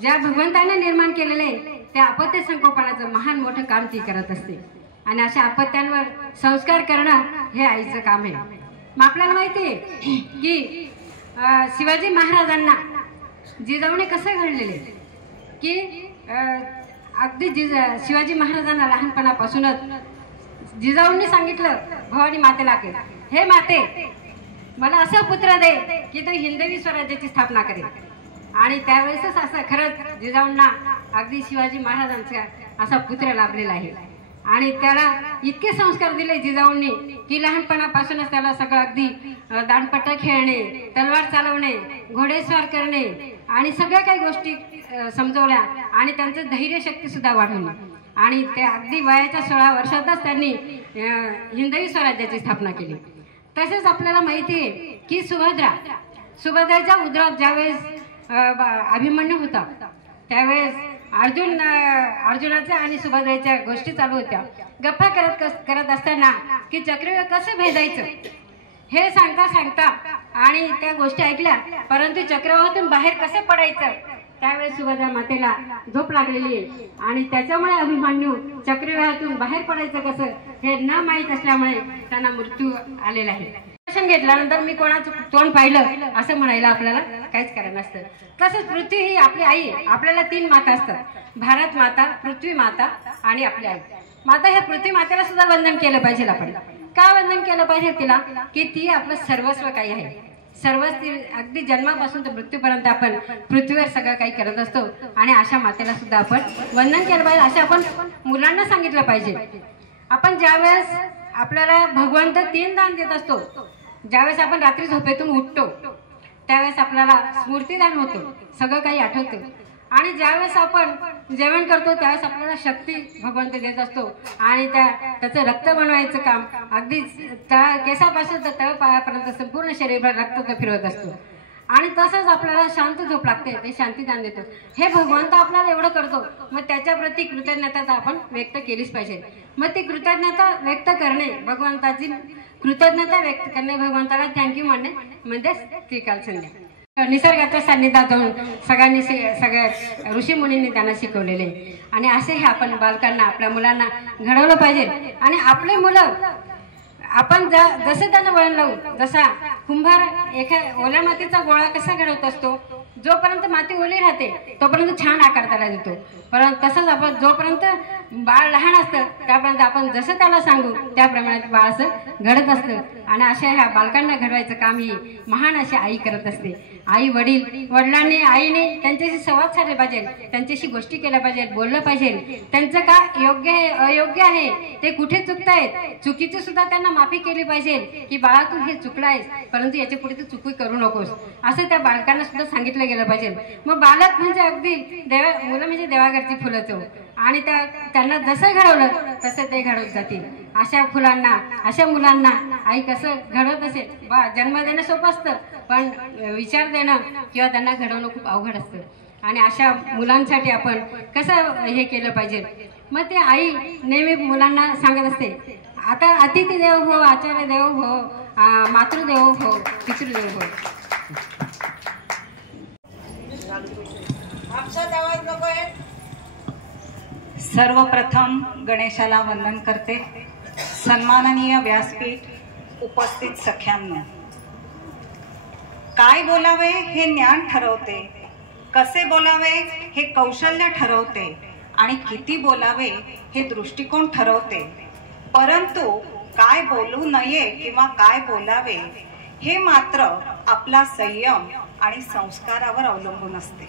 ज्या भगवंताने निर्माण केलेलं आहे त्या अपत्य संकोपनाचं महान मोठं काम ती करत असते. आणि अशा अपत्यांवर संस्कार करणं हे आईचं काम आहे. मग आपल्याला माहिती आहे की शिवाजी महाराजांना जिजाऊने कसं घडलेले की अगदी शिवाजी महाराजांना लहानपणापासूनच जिजाऊंनी सांगितलं भवानी मातेला की हे माते, मला असं पुत्र दे की तो हिंदवी स्वराज्याची स्थापना करेल. आणि त्यावेळेसच असं खरंच जिजाऊंना अगदी शिवाजी महाराजांचा असा पुत्र लाभलेला आहे. आणि त्याला इतके संस्कार दिले जिजाऊंनी की लहानपणापासूनच त्याला सगळं अगदी दांडपट्टा खेळणे, तलवार चालवणे, घोडेस्वार करणे आणि सगळ्या काही गोष्टी समजवल्या आणि त्यांचं धैर्यशक्ती सुद्धा वाढवली. आणि त्या अगदी वयाच्या 16 वर्षातच त्यांनी हिंदवी स्वराज्याची स्थापना केली. तसेच आपल्याला माहिती आहे की सुभद्राच्या उदरात ज्यावेळेस अभिमन्यू होता त्यावेळेस अर्जुनाच्या आणि सुभद्रेच्या गोष्टी चालू होत्या. गप्पा करत असताना की चक्रव्यूह कसं भेदायचं हे सांगता आणि त्या गोष्टी ऐकल्या, परंतु चक्रव्यूहातून बाहेर कसं पडायचं त्यावेळेस सुभद्रा मातेला झोप लागलेली आहे. आणि त्याच्यामुळे अभिमन्यू चक्रव्यूहातून बाहेर पडायचं कसं हे न माहीत असल्यामुळे त्यांना मृत्यू आलेला आहे. दर्शन घेतल्यानंतर मी कोणाचं तोंड पाहिलं असं म्हणायला आपल्याला काहीच कारण नसतं. तसंच पृथ्वी ही आपली आई आहे. आपल्याला 3 माता असतात, भारत माता, पृथ्वी माता आणि आपली आई माता. ह्या पृथ्वी मातेला सुद्धा वंदन केलं पाहिजे. आपण का वंदन केलं पाहिजे तिला? की ती आपलं सर्वस्व काही आहे. सर्वच अगदी जन्मापासून तर मृत्यूपर्यंत आपण पृथ्वीवर सगळं काही करत असतो आणि अशा मातेला सुद्धा आपण वंदन केलं पाहिजे. असं आपण मुलांना सांगितलं पाहिजे. आपण ज्यावेळेस आपल्याला भगवंत 3 दान देत असतो, ज्यावेळेस आपण रात्री झोपेतून उठतो त्यावेळेस आपल्याला स्मृतिदान होतं, सगळं काही आठवतं. आणि ज्यावेळेस आपण जेवण करतो त्यावेळेस आपल्याला शक्ती भगवंत देत असतो आणि त्याचं रक्त बनवायचं काम अगदी केसापासून तर तळपायापर्यंत संपूर्ण शरीरभर रक्त फिरवत असतो. आणि तसंच आपल्याला शांत झोप लागते, ते शांतीदान देतो. हे भगवंत आपल्याला एवढं करतो, मग त्याच्याप्रती कृतज्ञता आपण व्यक्त केलीच पाहिजे. मग ती कृतज्ञता व्यक्त करणे, भगवंताची कृतज्ञता व्यक्त करणे, भगवंताला थँक्यू म्हणणे म्हणजे त्रिकाल संध्या. निसर्गाच्या सान्निध्यात जाऊन सगळ्या ऋषीमुनींनी त्यांना शिकवलेले आणि असे हे आपण बालकांना, आपल्या मुलांना घडवलं पाहिजे. आणि आपले मुलं आपण जसं त्यांना वळण लावू, जसा कुंभार ओल्या मातीचा गोळा कसा घडवत असतो, जोपर्यंत माती ओली राहते तोपर्यंत छान आकार त्याला देतो. परंतु तसंच आपण जोपर्यंत बाळ लहान असतं त्यापर्यंत आपण जसं त्याला सांगू त्याप्रमाणे बाळ असं घडत असतं. आणि अशा ह्या बालकांना घडवायचं काम ही महान अशी आई करत असते. आई वडिलांनी आईने त्यांच्याशी संवाद साधले पाहिजे, त्यांच्याशी गोष्टी केल्या पाहिजेत, बोललं पाहिजे. त्यांचं का योग्य आहे अयोग्य आहे ते कुठे चुकतायत चुकीची सुद्धा त्यांना माफी केली पाहिजे की बाळा तू हे चुकला आहेस परंतु याच्या पुढे तू चुकी करू नकोस असं त्या बालकांना सुद्धा सांगितलं गेलं पाहिजे. मग बालक म्हणजे अगदी मुलं म्हणजे देवाघरची फुलं चव आणि त्यांना जसं घडवलं तसं ते घडवत जातील. अशा फुलांना अशा मुलांना आई कसं घडवत असेल बा. जन्म देणं सोपं असतं पण विचार देणं किंवा त्यांना घडवणं खूप अवघड असतं. आणि अशा मुलांसाठी आपण कसं हे केलं पाहिजे. मग ते आई नेहमी मुलांना सांगत असते आता अतिथी देव हो, आचार्य देव हो, मातृदेव हो, पितृदेव हो. सर्वप्रथम गणेशाला वंदन करते. सन्माननीय व्यासपीठ, उपस्थित सख्यांनो, काय बोलावे हे ज्ञान ठरवते, कसे बोलावे हे कौशल्य ठरवते आणि किती बोलावे हे दृष्टिकोन ठरवते. परंतु काय बोलू नये किंवा काय बोलावे हे मात्र आपला संयम आणि संस्कारावर अवलंबून असते.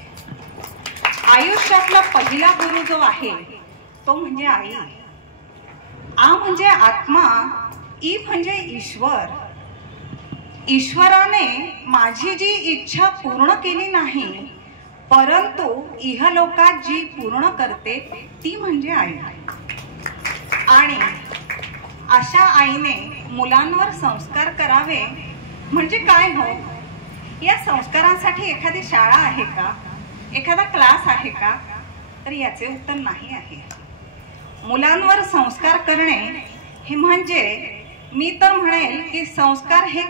आयुष्यातला पहिला गुरु जो आहे तो म्हणजे आई. आ म्हणजे आत्मा, ई म्हणजे ईश्वर. ईश्वराने माझी जी इच्छा पूर्ण केली नाही परंतु इहलोकात जी पूर्ण करते ती म्हणजे आई. आणि अशा आईने मुलांवर संस्कार करावे म्हणजे काय हो. या संस्कारांसाठी एखादी शाळा आहे का, एखादा क्लास आहे का, तर याचे उत्तर नाही आहे. मुलांवर संस्कार करणे हे म्हणजे मी तर म्हणेल की संस्कार हे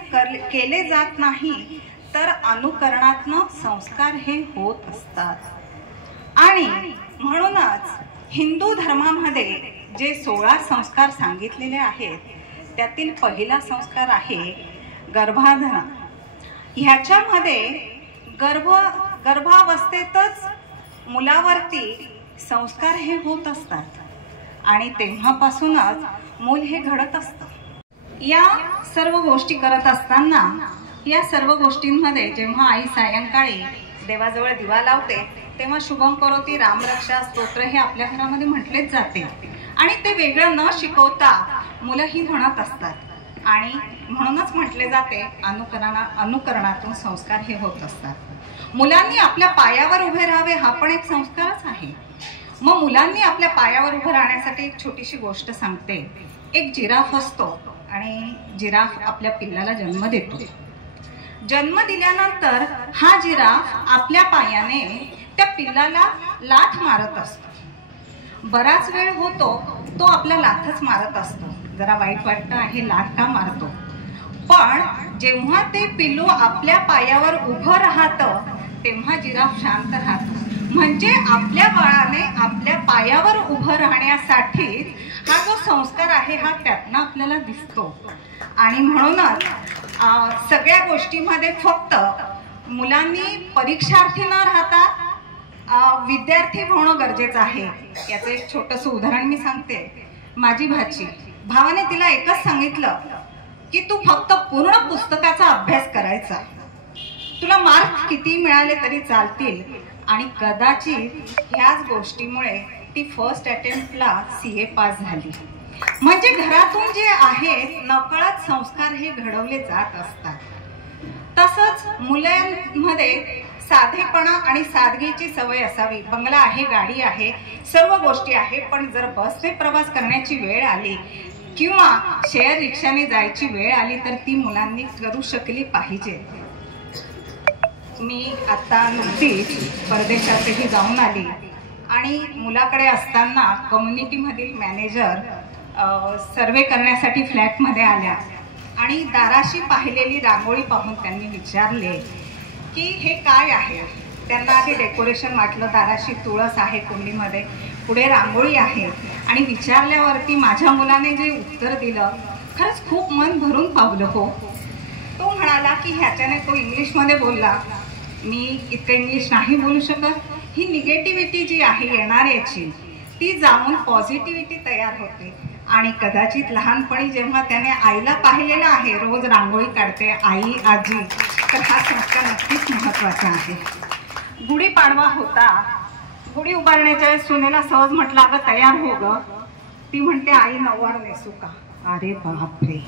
केले जात नाही तर अनुकरणातनं संस्कार हे होत असतात. आणि म्हणूनच हिंदू धर्मामध्ये जे 16 संस्कार सांगितलेले आहेत त्यातील पहिला संस्कार आहे गर्भाधान. ह्याच्यामध्ये गर्भावस्थेतच मुलावरती संस्कार हे होत असतात आणि तेव्हापासूनच मूल हे घडत असतं. या सर्व गोष्टी करत असताना या सर्व गोष्टींमध्ये जेव्हा आई सायंकाळी देवाजवळ दिवा लावते तेव्हा शुभम करोती रामरक्षा स्तोत्र हे आपल्या घरामध्ये म्हटलेच जाते आणि ते वेगळं न शिकवता मुलंही म्हणत असतात आणि म्हणूनच म्हटले जाते अनुकरणातून संस्कार हे होत असतात. मुलांनी आपल्या पायावर उभे राहावे हा पण एक संस्कारच आहे. मग मुलांनी आपल्या पायावर उभं राहण्यासाठी एक छोटीशी गोष्ट सांगते. एक जिराफ असतो आणि जिराफ आपल्या पिल्लाला जन्म देतो. जन्म दिल्यानंतर हा जिराफ आपल्या पायाने त्या पिल्लाला लाथ मारत असतो. बराच वेळ होतो तो आपला लाथच मारत असतो. जरा वाईट वाटतं आहे लाथ का मारतो. पण जेव्हा ते पिल्लू आपल्या पायावर उभं राहतं तेव्हा जिराफ शांत राहतो. म्हणजे आपल्या बाळाने आपल्या पायावर उभं राहण्यासाठी हा जो संस्कार आहे हा त्यातनं आपल्याला दिसतो. आणि म्हणूनच सगळ्या गोष्टीमध्ये फक्त मुलांनी परीक्षार्थी न राहता विद्यार्थी होणं गरजेचं आहे. याचं एक छोटंसं उदाहरण मी सांगते. माझी भावाने तिला एकच सांगितलं की तू फक्त पूर्ण पुस्तकाचा अभ्यास करायचा, तुला मार्क किती मिळाले तरी चालतील. आणि कदाचित ह्याच गोष्टीमुळे ती फर्स्ट अटेम्प्टला CA पास झाली. म्हणजे घरातून जे आहे नकळत संस्कार हे घडवले जात असतात. तसंच मुलांमध्ये साधेपणा आणि सादगीची सवय असावी. बंगला आहे, गाडी आहे, सर्व गोष्टी आहे, पण जर बसने प्रवास करण्याची वेळ आली किंवा शेअर रिक्षाने जायची वेळ आली तर ती मुलांनी करू शकली पाहिजे. मी आता नुकतीच परदेशातही जाऊन आली आणि मुलाकडे असताना कम्युनिटीमधील मॅनेजर सर्वे करण्यासाठी फ्लॅटमध्ये आल्या आणि दाराशी पाहिलेली रांगोळी पाहून त्यांनी विचारले की हे काय आहे. त्यांना आधी डेकोरेशन वाटलं. दाराशी तुळस आहे कुंडीमध्ये, पुढे रांगोळी आहे आणि विचारल्यावरती माझ्या मुलाने जे उत्तर दिलं खरंच खूप मन भरून पावलं हो. तो म्हणाला की ह्याच्याने तो इंग्लिशमध्ये बोलला. मी इतकं इंग्लिश नाही बोलू शकत. ही निगेटिव्हिटी जी आहे येणाऱ्याची ती जाऊन पॉझिटिव्हिटी तयार होते. आणि कदाचित लहानपणी जेव्हा त्याने आईला पाहिलेलं आहे रोज रांगोळी काढते आई आजी, तर हा संस्कार नक्कीच महत्त्वाचा आहे. गुढीपाडवा होता. गुढी उभारण्याच्या वेळेस सुनेला सहज म्हटलं अगं तयार हो ग. ती म्हणते आई नऊवार नेसू का. अरे बापरे,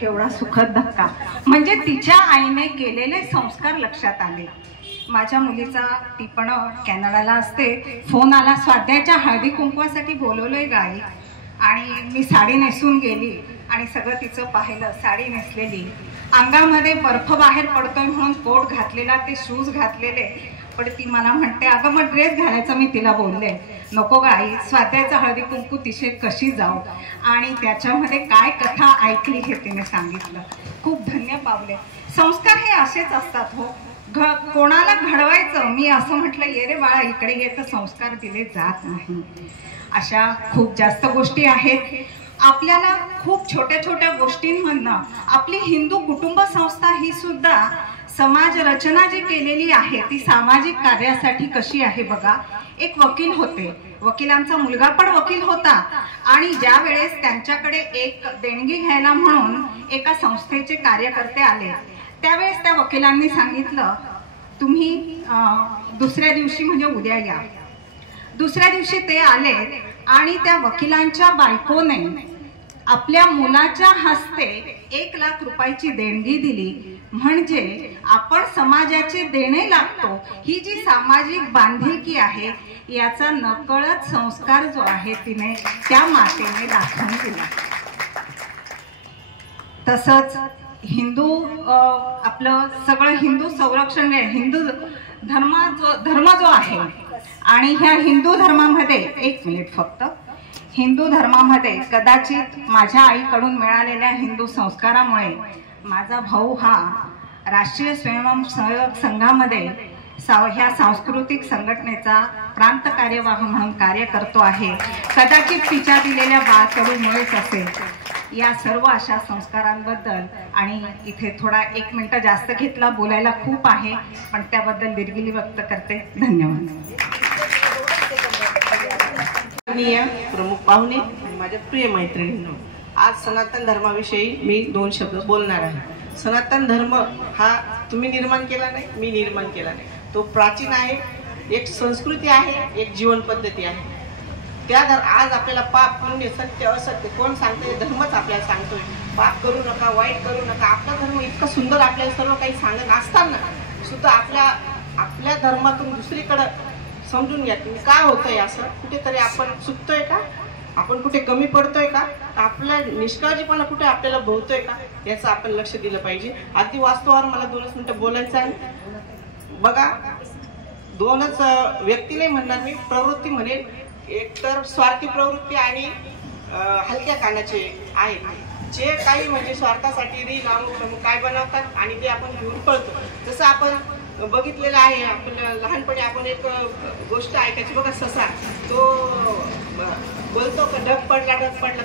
केवढा सुखद धक्का. म्हणजे तिच्या आईने केलेले संस्कार लक्षात आले. माझ्या मुलीचा, ती पण कॅनडाला असते, फोन आला स्वाध्यायाच्या हळदी कुंकवासाठी बोलवलंय गाई. आणि मी साडी नेसून गेली आणि सगळं तिचं पाहिलं. साडी नेसलेली, अंगामध्ये बर्फ बाहेर पडतोय म्हणून कोट घातलेला, ते शूज घातलेले. पण ती मला म्हणते अगं मग ड्रेस घालायचं. मी तिला बोलले नको गाई, स्वाध्यायाचं हळदी कुंकू तिशे कशी जाऊ. आणि त्याच्यामध्ये काय कथा ऐकली हे तिने सांगितलं. खूप धन्य पावले. संस्कार हे असेच असतात हो. कोणाला घडवायचं, मी असं म्हटलं ये रे बाळा इकडे ये, तर संस्कार दिले जात नाही. अशा खूप जास्त गोष्टी आहेत. आपल्याला खूप छोट्या छोट्या गोष्टींमधनं आपली हिंदू कुटुंब संस्था ही सुद्धा समाज रचना जी केलेली आहे ती सामाजिक कार्यासाठी कशी आहे बघा. एक वकील होते, वकिलांचा मुलगा पण वकील होता. आणि ज्या वेळेस त्यांच्याकडे एक देणगी घ्यायला म्हणून एका संस्थेचे कार्यकर्ते आले, त्यावेळेस त्या वकिलांनी सांगितलं तुम्ही दुसऱ्या दिवशी म्हणजे उद्या या. दुसऱ्या दिवशी ते आले आणि त्या वकिलांच्या बायकोने आपल्या मुलाच्या हस्ते 1 लाख रुपयाची देणगी दिली. म्हणजे आपण समाजाचे देणे लागतो, ही जी सामाजिक बांधिलकी आहे याचा नकळत संस्कार जो आहे तिने त्या मातेने दाखवून दिला. तसंच हिंदू आपलं सगळं हिंदू संरक्षण, हिंदू धर्म जो आहे आणि ह्या हिंदू धर्मामध्ये, एक मिनिट फक्त, हिंदू धर्मामध्ये कदाचित माझ्या आईकडून मिळालेल्या हिंदू संस्कारामुळे माझा भाऊ हा राष्ट्रीय स्वयंसेवक संघामध्ये ह्या सांस्कृतिक संघटनेचा प्रांत कार्यवाह म्हणून कार्य करतो आहे. कदाचित तिच्या दिलेल्या बाळकडूमुळेच असेल. या सर्व अशा संस्कारांबद्दल, आणि इथे थोडा 1 मिनिट जास्त घेतला, बोलायला खूप आहे पण त्याबद्दल दिलगिरी व्यक्त करते. धन्यवाद. प्रमुख पाहुणे आणि माझ्या प्रिय मैत्रिणींनो, आज सनातन धर्माविषयी मी 2 शब्द बोलणार आहे. सनातन धर्म हा तुम्ही निर्माण केला नाही, मी निर्माण केला नाही. तो प्राचीन आहे, एक संस्कृती आहे, एक जीवन पद्धती आहे. त्या आज आपल्याला पाप पुण्य सत्य असत्य कोण सांगतोय? धर्मच आपल्याला सांगतोय. पाप करू नका, वाईट करू नका. आपला धर्म इतकं सुंदर आपल्याला सर्व काही सांगत असताना सुद्धा आपल्या धर्मातून दुसरीकडं समजून घ्या तुम्ही काय होतंय. असं कुठेतरी आपण चुकतोय का, आपण कुठे कमी पडतोय का, आपला निष्काळजीपणा कुठे आपल्याला भोवतोय का, याचं आपण लक्ष दिलं पाहिजे. अगदी वास्तवावर मला 2 मिनिटं बोलायचं आहे. बघा, 2च व्यक्ती नाही म्हणणार मी, प्रवृत्ती म्हणेल. एक तर स्वार्थी प्रवृत्ती आणि हलक्या कानाचे आहेत, जे काही म्हणजे स्वार्थासाठी रील अमुक काय बनवतात आणि ते आपण घेऊन पळतो. जसं आपण बघितलेलं आहे, आपल्या लहानपणी आपण एक गोष्ट ऐकायची बघा. ससा तो बोलतो का ढग पडला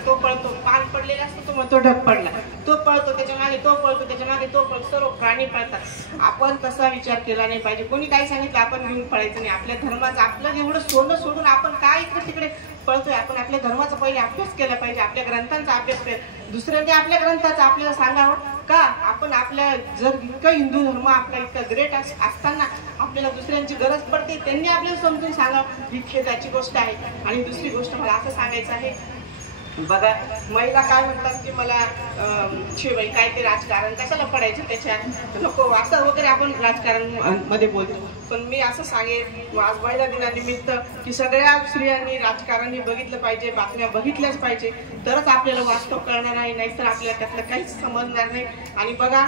तो पळतो. पान पडलेला असतो तो म्हणतो ढग पडला, तो पळतो, त्याच्या मागे तो पळतो, त्याच्या मागे तो पळतो. सर्व प्राणी पळतात. आपण तसा विचार केला नाही पाहिजे. कोणी काय सांगितलं आपण घेऊन पळायचं नाही. आपल्या धर्माचं आपलं एवढं सोडून आपण काय इकडे तिकडे पळतोय. आपण आपल्या धर्माचा पहिले अभ्यास केला पाहिजे, आपल्या ग्रंथांचा अभ्यास केला. दुसऱ्यांनी आपल्या ग्रंथाचा आपल्याला सांगावं का. आपण आपल्या जर इतकं हिंदू धर्म आपला इतका ग्रेट असताना आपल्याला दुसऱ्यांची गरज पडते, त्यांनी आपल्याला समजून सांगावं, ही खेदाची गोष्ट आहे. आणि दुसरी गोष्ट मला असं सांगायचं आहे, बघा महिला काय म्हणतात की मला शिवाई काय ते राजकारण कशाला पडायचं त्याच्यात, नको असं वगैरे आपण राजकारण मध्ये बोलतो. पण मी असं सांगेन आज महिला दिनानिमित्त की सगळ्या स्त्रियांनी राजकारण बघितलं पाहिजे, बातम्या बघितल्याच पाहिजे, तरच आपल्याला वास्तव कळणार आहे, नाहीतर आपल्याला त्यातलं काहीच समजणार नाही. आणि बघा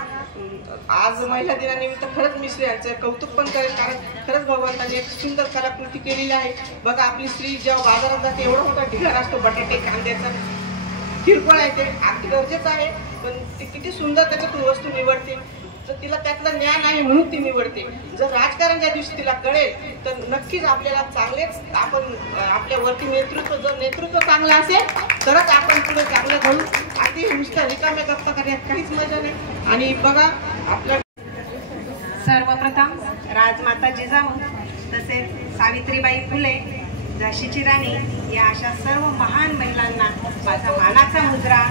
आज महिला दिनानिमित्त खरंच मी स्त्रियांचं कौतुक पण करेन, कारण खरंच भगवंताने एक सुंदर कलाकृती केलेली आहे. बघा आपली स्त्री जेव्हा बाजारात जाते एवढा मोठा ढिगारा असतो बटाटे कांद्याचा, किरकोळ आहे ते अगदी गरजेचं आहे, पण ती किती सुंदर त्याच्यातून वस्तू निवडते. तर तिला त्यातलं ज्ञान आहे म्हणून ती निवडते. जर राजकारण ज्या दिवशी तिला कळेल तर नक्कीच आपल्याला चांगलेच आपण आपल्यावरती नेतृत्व चांगलं असेल तरच आपण पुढे चांगलं घडू. अगदी नुसतं रिकाम्या गप्पा करण्यात काहीच मजा नाही. आणि बघा आपल्या सर्वप्रथम राजमाता जिजाऊ तसेच सावित्रीबाई फुले झाशीची राणी या अशा सर्व महान महिलांना माझा मानाचा मुजरा,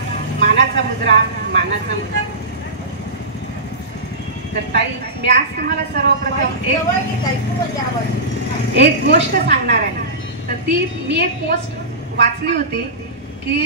मानाचा मुजरा, मानाचा मुजरा. तर ताई, मी आज तुम्हाला सर्वप्रथम एक गोष्ट सांगणार आहे. तर ती मी एक पोस्ट वाचली होती की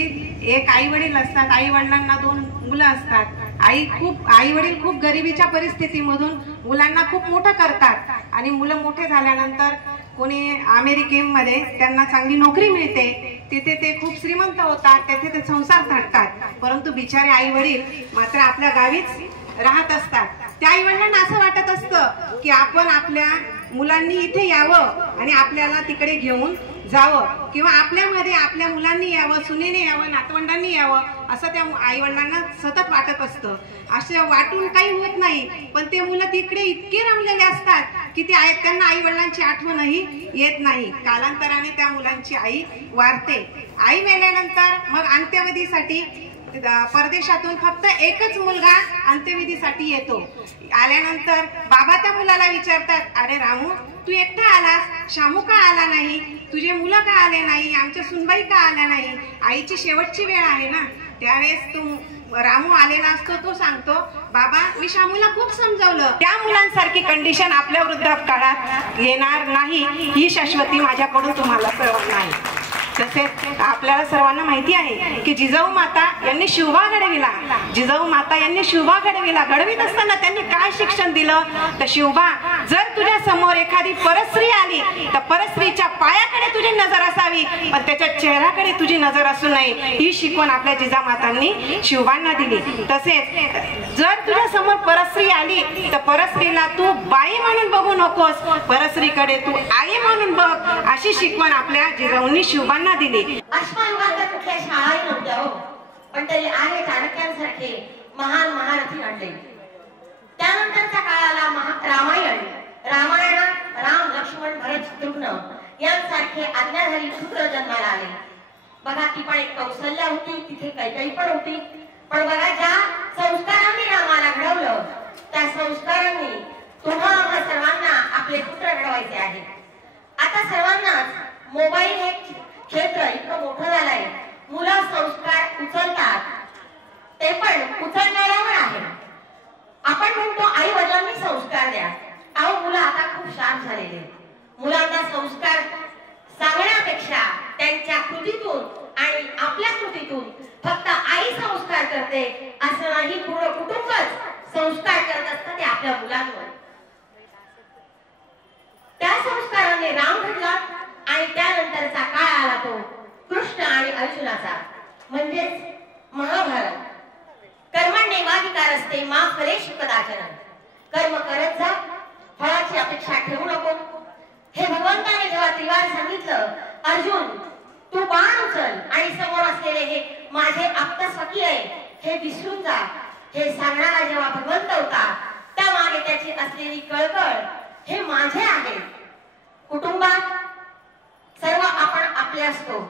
एक आई वडील असतात, आई वडिलांना 2 मुलं असतात. आई वडील खूप गरिबीच्या परिस्थितीमधून मुलांना खूप मोठं करतात आणि मुलं मोठे झाल्यानंतर कोणी अमेरिकेमध्ये त्यांना चांगली नोकरी मिळते, तिथे ते खूप श्रीमंत होतात, तिथे ते संसार थाटतात. परंतु बिचारे आई वडील मात्र आपल्या गावीच राहत असतात. त्या आई वडिलांना असं वाटत असतं की आपण आपल्या मुलांनी इथे यावं आणि आपल्याला तिकडे घेऊन जावं, किंवा आपल्यामध्ये आपल्या मुलांनी यावं, सुनेने यावं, नातवंडांनी यावं, असं त्या आई वडिलांना सतत वाटत असतं. असं वाटून काही होत नाही, पण ते मुलं तिकडे इतके रमलेले असतात की त्यांना आई वडिलांची आठवणही येत नाही. कालांतराने त्या मुलांची आई वारते. आई मेल्यानंतर मग अंत्यविधीसाठी परदेशातून फक्त एकच मुलगा अंत्यविधीसाठी येतो. आल्यानंतर बाबा त्या मुलाला विचारतात, अरे रामू, तू एकटा आलास, शामू का आला नाही, तुझे मुलं का आले नाही, आमच्या सुनबाई का आल्या नाही, आईची शेवटची वेळ आहे ना. त्यावेळेस तू रामू आलेला असतो, तो सांगतो, बाबा मी शामूला खूप समजावलं, त्या मुलांसारखी कंडिशन आपल्या वृद्धापकाळात येणार नाही, ही शाश्वती माझ्याकडून तुम्हाला सर्वांना आहे. तसेच आपल्याला सर्वांना माहिती आहे की जिजाऊ माता यांनी शिवबा घडविला. जिजाऊ माता यांनी शिवबा घडविला. घडवीत असताना त्यांनी काय शिक्षण दिलं, तर शिवबा, जर तुझ्या समोर एखादी परस्त्री आली तर परस्त्रीच्या पायाकडे तुझी नजर असावी, पण त्याच्या चेहऱ्याकडे तुझी नजर असू नये, ही शिकवण आपल्या जिजामातांनी शिवबांना दिली. तसेच जर तुझ्या समोर परस्त्री आली तर परस्त्रीला तू बाई म्हणून बघू नकोस, परस्त्रीकडे तू आई म्हणून बघ, अशी शिकवण आपल्या जिजाऊंनी शिवबांना दिली. अश्मांवर कुठल्या शाळाही नव्हत्या हो, पण तरी आहे चाणक्यांसारखे महान महारथी आणले. त्यानंतरच्या काळाला रामायणात राम, लक्ष्मण, भरत, शत्रुघ्न यांसारखे आज्ञाधारी पुत्र जन्माला आले. बघा, ती पण एक कौशल्य होती, तिथे कैकेयी पण होती. पण बघा, ज्या संस्कारांनी रामाला घडवलं त्या संस्कारांनी तुम्हा सर्वांना आपले पुत्र घडवायचे आहे. आता सर्वांनाच मोबाईल हे क्षेत्र इतकं मोठं झालंय, मुलं संस्कार उचलतात, ते पण उचलणाऱ्यावर आहे. आपण म्हणतो आई वडिलांनी संस्कार द्या. अहो, मुलं आता खूप शार्प झालेले. मुलांना संस्कार सांगण्यापेक्षा त्यांच्या कृतीतून आणि आपल्या कृतीतून फक्त आई संस्कार करते असं नाही, पूर्ण कुटुंबच संस्कार करत असतं ते आपल्या मुलांवर. त्या संस्काराने राम घडला आणि त्यानंतरचा काळ आला तो कृष्ण आणि अर्जुनाचा, म्हणजेच महाभारत. कर्मण्येवाधिकारस्ते मा फलेषु कदाचन. कर्म करत जा, फळाची अपेक्षा ठेवू नको. हे भगवंताने जेव्हा त्रिवार सांगितलं, अर्जुन तू बाण उचल आणि समोर असलेले हे माझे आप्तस्वकीय आहे हे विसरून जा, हे सांगणारा जेव्हा भगवंत होता, त्यामागे त्याची असलेली कळकळ हे माझे आहे. कुटुंबात सर्व आपण आपले असतो,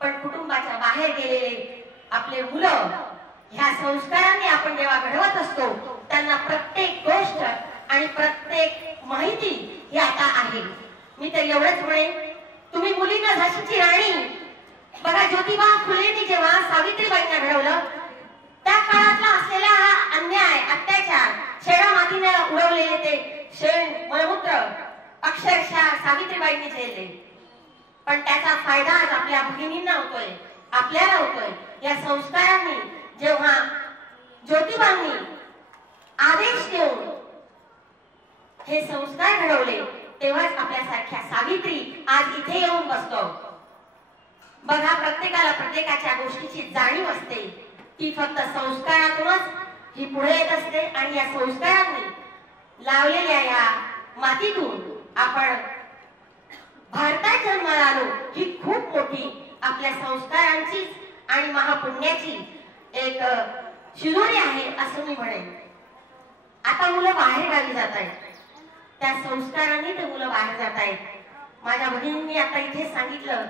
पण कुटुंबाच्या बाहेर गेलेले आपले मुलं ह्या संस्कारांनी आपण जेव्हा घडवत असतो, त्यांना प्रत्येक गोष्ट आणि प्रत्येक माहिती ही आता आहे. मी तर एवढंच म्हणेन, तुम्ही मुलींना झाशीची राणी बघा, ज्योतिबा फुलेंनी जेव्हा सावित्रीबाईंना घडवलं, त्या काळातला असलेला हा अन्याय, अत्याचार, शेणा मातीने उडवलेले ते शेण मलमूत्र अक्षरशः सावित्रीबाईंनी झेलले. पण त्याचा फायदा आज आपल्या भगिनींना होतोय, आपल्याला होतोय. या संस्कारांनी जेव्हा ज्योतिबांनी आदेश देऊन हे संस्कार घडवले, तेव्हाच आपल्यासारख्या सावित्री आज इथे येऊन बसतो. बघा, प्रत्येकाला प्रत्येकाच्या गोष्टीची जाणीव असते, ती फक्त संस्कारातूनच ही पुढे येत असते. आणि या संस्कारांनी लावलेल्या या मातीतून आपण भारतात जन्माला आलो, ही खूप मोठी आपल्या संस्कारांची आणि महापुण्याची एक शिदोरी आहे असं मी म्हणेन. आता मुलं बाहेर गावी जात आहेत, त्या संस्कारांनी ते मुलं बाहेर जात आहेत. माझ्या भगिनींनी आता इथे सांगितलं,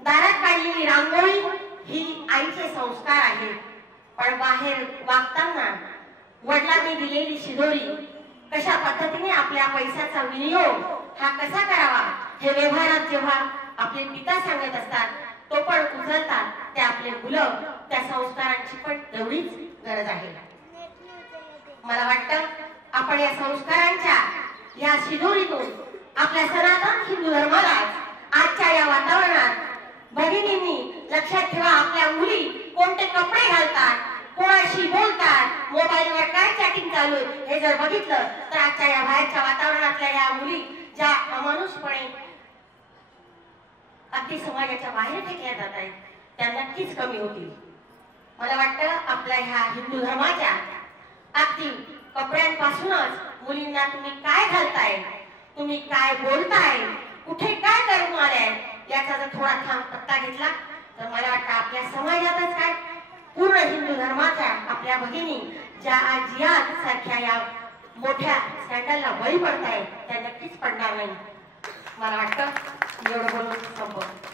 दारात काढलेली रांगोळी ही आईचे संस्कार आहेत, पण बाहेर वागताना वडिलांनी दिलेली शिदोरी, कशा पद्धतीने आपल्या पैशाचा विनियोग हा कसा करावा हे व्यवहारात जेव्हा आपले पिता सांगत असतात तो पण उचलतात, ते आपले मुलं त्या संस्कारांची पण तेवढीच गरज आहे. मला वाटतं आपण या संस्कारांच्या या शिदोरीतून आपल्या सनातन हिंदू धर्माला आजच्या या वातावरणात भगिनींनी लक्षात ठेवा, आपल्या मुली कोणते कपडे घालतात, कोणाशी बोलतात, मोबाईलवर काय चॅटिंग चालू आहे हे जर बघितलं तर आजच्या या बाहेरच्या वातावरणातल्या या मुली ज्या अमानुषपणे अगदी समाजाच्या बाहेर फेकल्या जात आहेत त्या नक्कीच कमी होतील. मला वाटतं आपल्या ह्या हिंदू धर्माच्या अगदी कपड्यांपासूनच मुलींना तुम्ही काय घालताय, तुम्ही काय बोलताय, कुठे काय करून आलाय याचा जर थोडा थांब पत्ता घेतला तर मला वाटतं आपल्या समाजातच काय पूर्ण हिंदू धर्माच्या आपल्या भगिनी ज्या आज जिहाद सारख्या या मोठ्या स्कॅन्डलला बळी पडताय त्या नक्कीच पडणार नाही. मला वाटतं एवढं बोलून संपवतो.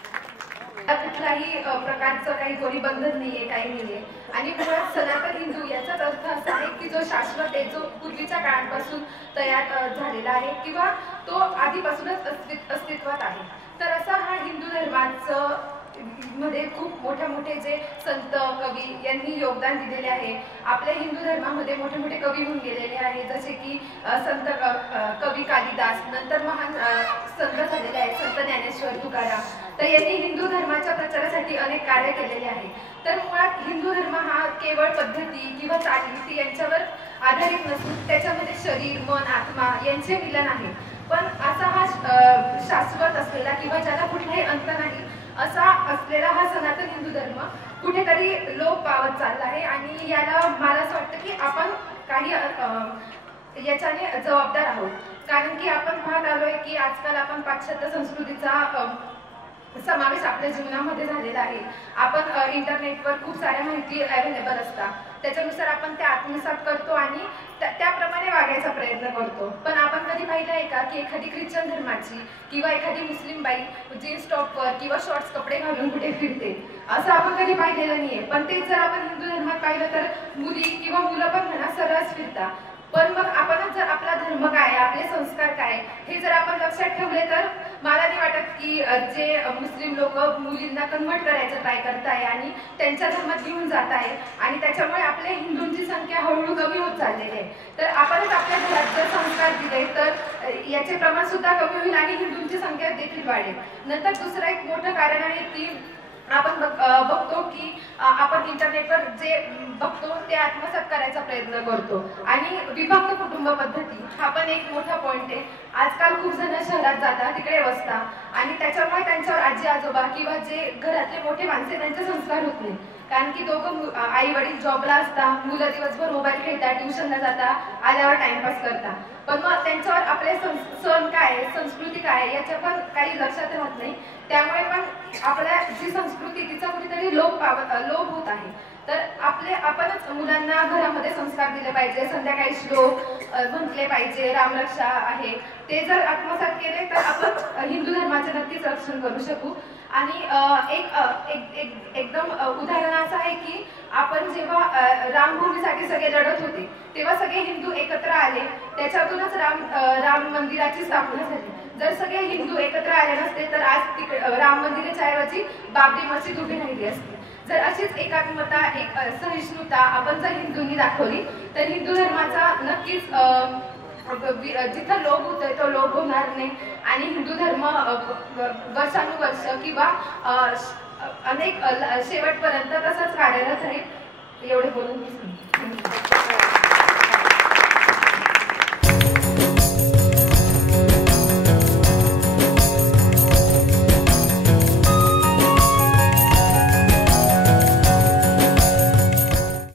कुठलाही प्रकारचं काही कोणी बंधन नाहीये, काही नाहीये. आणि मुळात सनातन हिंदू याचाच अर्थ असा आहे की जो शाश्वत आहे, जो पूर्वीच्या काळापासून तयार झालेला आहे किंवा तो आधीपासूनच अस्तित्वात आहे. तर असा हा हिंदू धर्माचं मध्ये खूप मोठे जे संत कवी यांनी योगदान दिलेले आहे. आपल्या हिंदू धर्मामध्ये मोठे मोठे कवी होऊन गेलेले आहेत, जसे की संत कवी कालिदास, नंतर महान संत झालेले आहेत संत ज्ञानेश्वर तुकाराम. तर यांनी हिंदू धर्माच्या प्रचारासाठी अनेक कार्य केलेले आहे. तर मुळात हिंदू धर्म हा केवळ पद्धती किंवा चालीरीती यांच्यावर आधारित नसून त्याच्यामध्ये शरीर, मन, आत्मा यांचे मिलन आहे. पण असा हा शाश्वत असलेला किंवा ज्याला कुठलाही अंत नाही असा असलेला हा सनातन हिंदू धर्म कुठेतरी लोप पावत चालला आहे. आणि याला मला असं वाटतं की आपण काही याच्याने जबाबदार आहोत. कारण की आपण पाहत आलोय की आजकाल आपण पाश्चात्य संस्कृतीचा समावेश आपल्या जीवनामध्ये झालेला आहे. आपण इंटरनेटवर खूप साऱ्या माहिती अवेलेबल असतात, त्याच्यानुसार आपण त्या आत्मसात करतो आणि त्याप्रमाणे वागायचा प्रयत्न करतो. पण आपण कधी पाहिलं आहे का की एखादी ख्रिश्चन धर्माची किंवा एखादी मुस्लिम बाई जीन्स टॉपवर किंवा शॉर्ट्स कपडे घालून कुठे फिरते असं आपण कधी पाहिलेलं नाहीये. पण तेच जर आपण हिंदू धर्मात पाहिलं तर मुली किंवा मुलं पण म्हणा सरस फिरतात. पण मग आपणच जर आपला धर्म काय, आपले संस्कार काय हे जर आपण लक्षात ठेवले तर मला नाही वाटत की जे मुस्लिम लोक मुलींना कन्व्हर्ट करायचं ट्राय करताय आणि त्यांच्या धर्मात घेऊन जात आहे आणि त्याच्यामुळे आपल्या हिंदूंची संख्या हळूहळू कमी होत चाललेली आहे. तर आपणच आपल्या घरात जर संस्कार दिले तर याचे प्रमाण सुद्धा कमी होईल आणि हिंदूंची संख्या देखील वाढेल. नंतर दुसरं एक मोठं कारण आहे की आपण बघतो की आपण इंटरनेटवर जे बघतो ते आत्मसात करायचा प्रयत्न करतो आणि विभक्त कुटुंब पद्धती हा पण एक मोठा पॉइंट आहे. आजकाल खूप जण शहरात जातात, तिकडे बसतात आणि त्याच्यामुळे त्यांच्यावर आजी आजोबा किंवा जे घरातले मोठे माणसे त्यांचे संस्कार होत नाही. कारण की दोघं आई वडील जॉबला असतात, मुलं दिवसभर मोबाईल खेळतात, ट्युशनला जातात, आल्यावर टाइमपास करतात. पण मग त्यांच्यावर आपले सण काय, संस्कृती काय याच्या पण काही लक्षात राहत नाही. त्यामुळे पण आपल्या जी संस्कृती तिचा कुठेतरी लोप होत आहे. तर आपणच मुलांना घरामध्ये संस्कार दिले पाहिजे, संध्याकाळी श्लोक म्हटले पाहिजे, रामरक्षा आहे ते जर आत्मसात केले तर आपण हिंदू धर्माचे नक्कीच रक्षण करू शकू. आणि एकदम उदाहरण असं आहे की आपण जेव्हा रामभूमीसाठी सगळे लढत होते तेव्हा सगळे हिंदू एकत्र आले, त्याच्यातूनच राम मंदिराची स्थापना झाली. जर सगळे हिंदू एकत्र आले नसते तर आज राम मंदिराच्या ऐवजी बाबरी मस्जिद उभी राहिली असते. जर अशीच एकात्मता, एक सहिष्णुता आपण जर हिंदूंनी दाखवली तर हिंदू धर्माचा नक्कीच जिथं लोप होतोय तो लोप होणार नाही आणि हिंदू धर्म वर्षानुवर्ष किंवा अनेक शेवटपर्यंत तसंच कार्यरत राहील. एवढे बोलून मी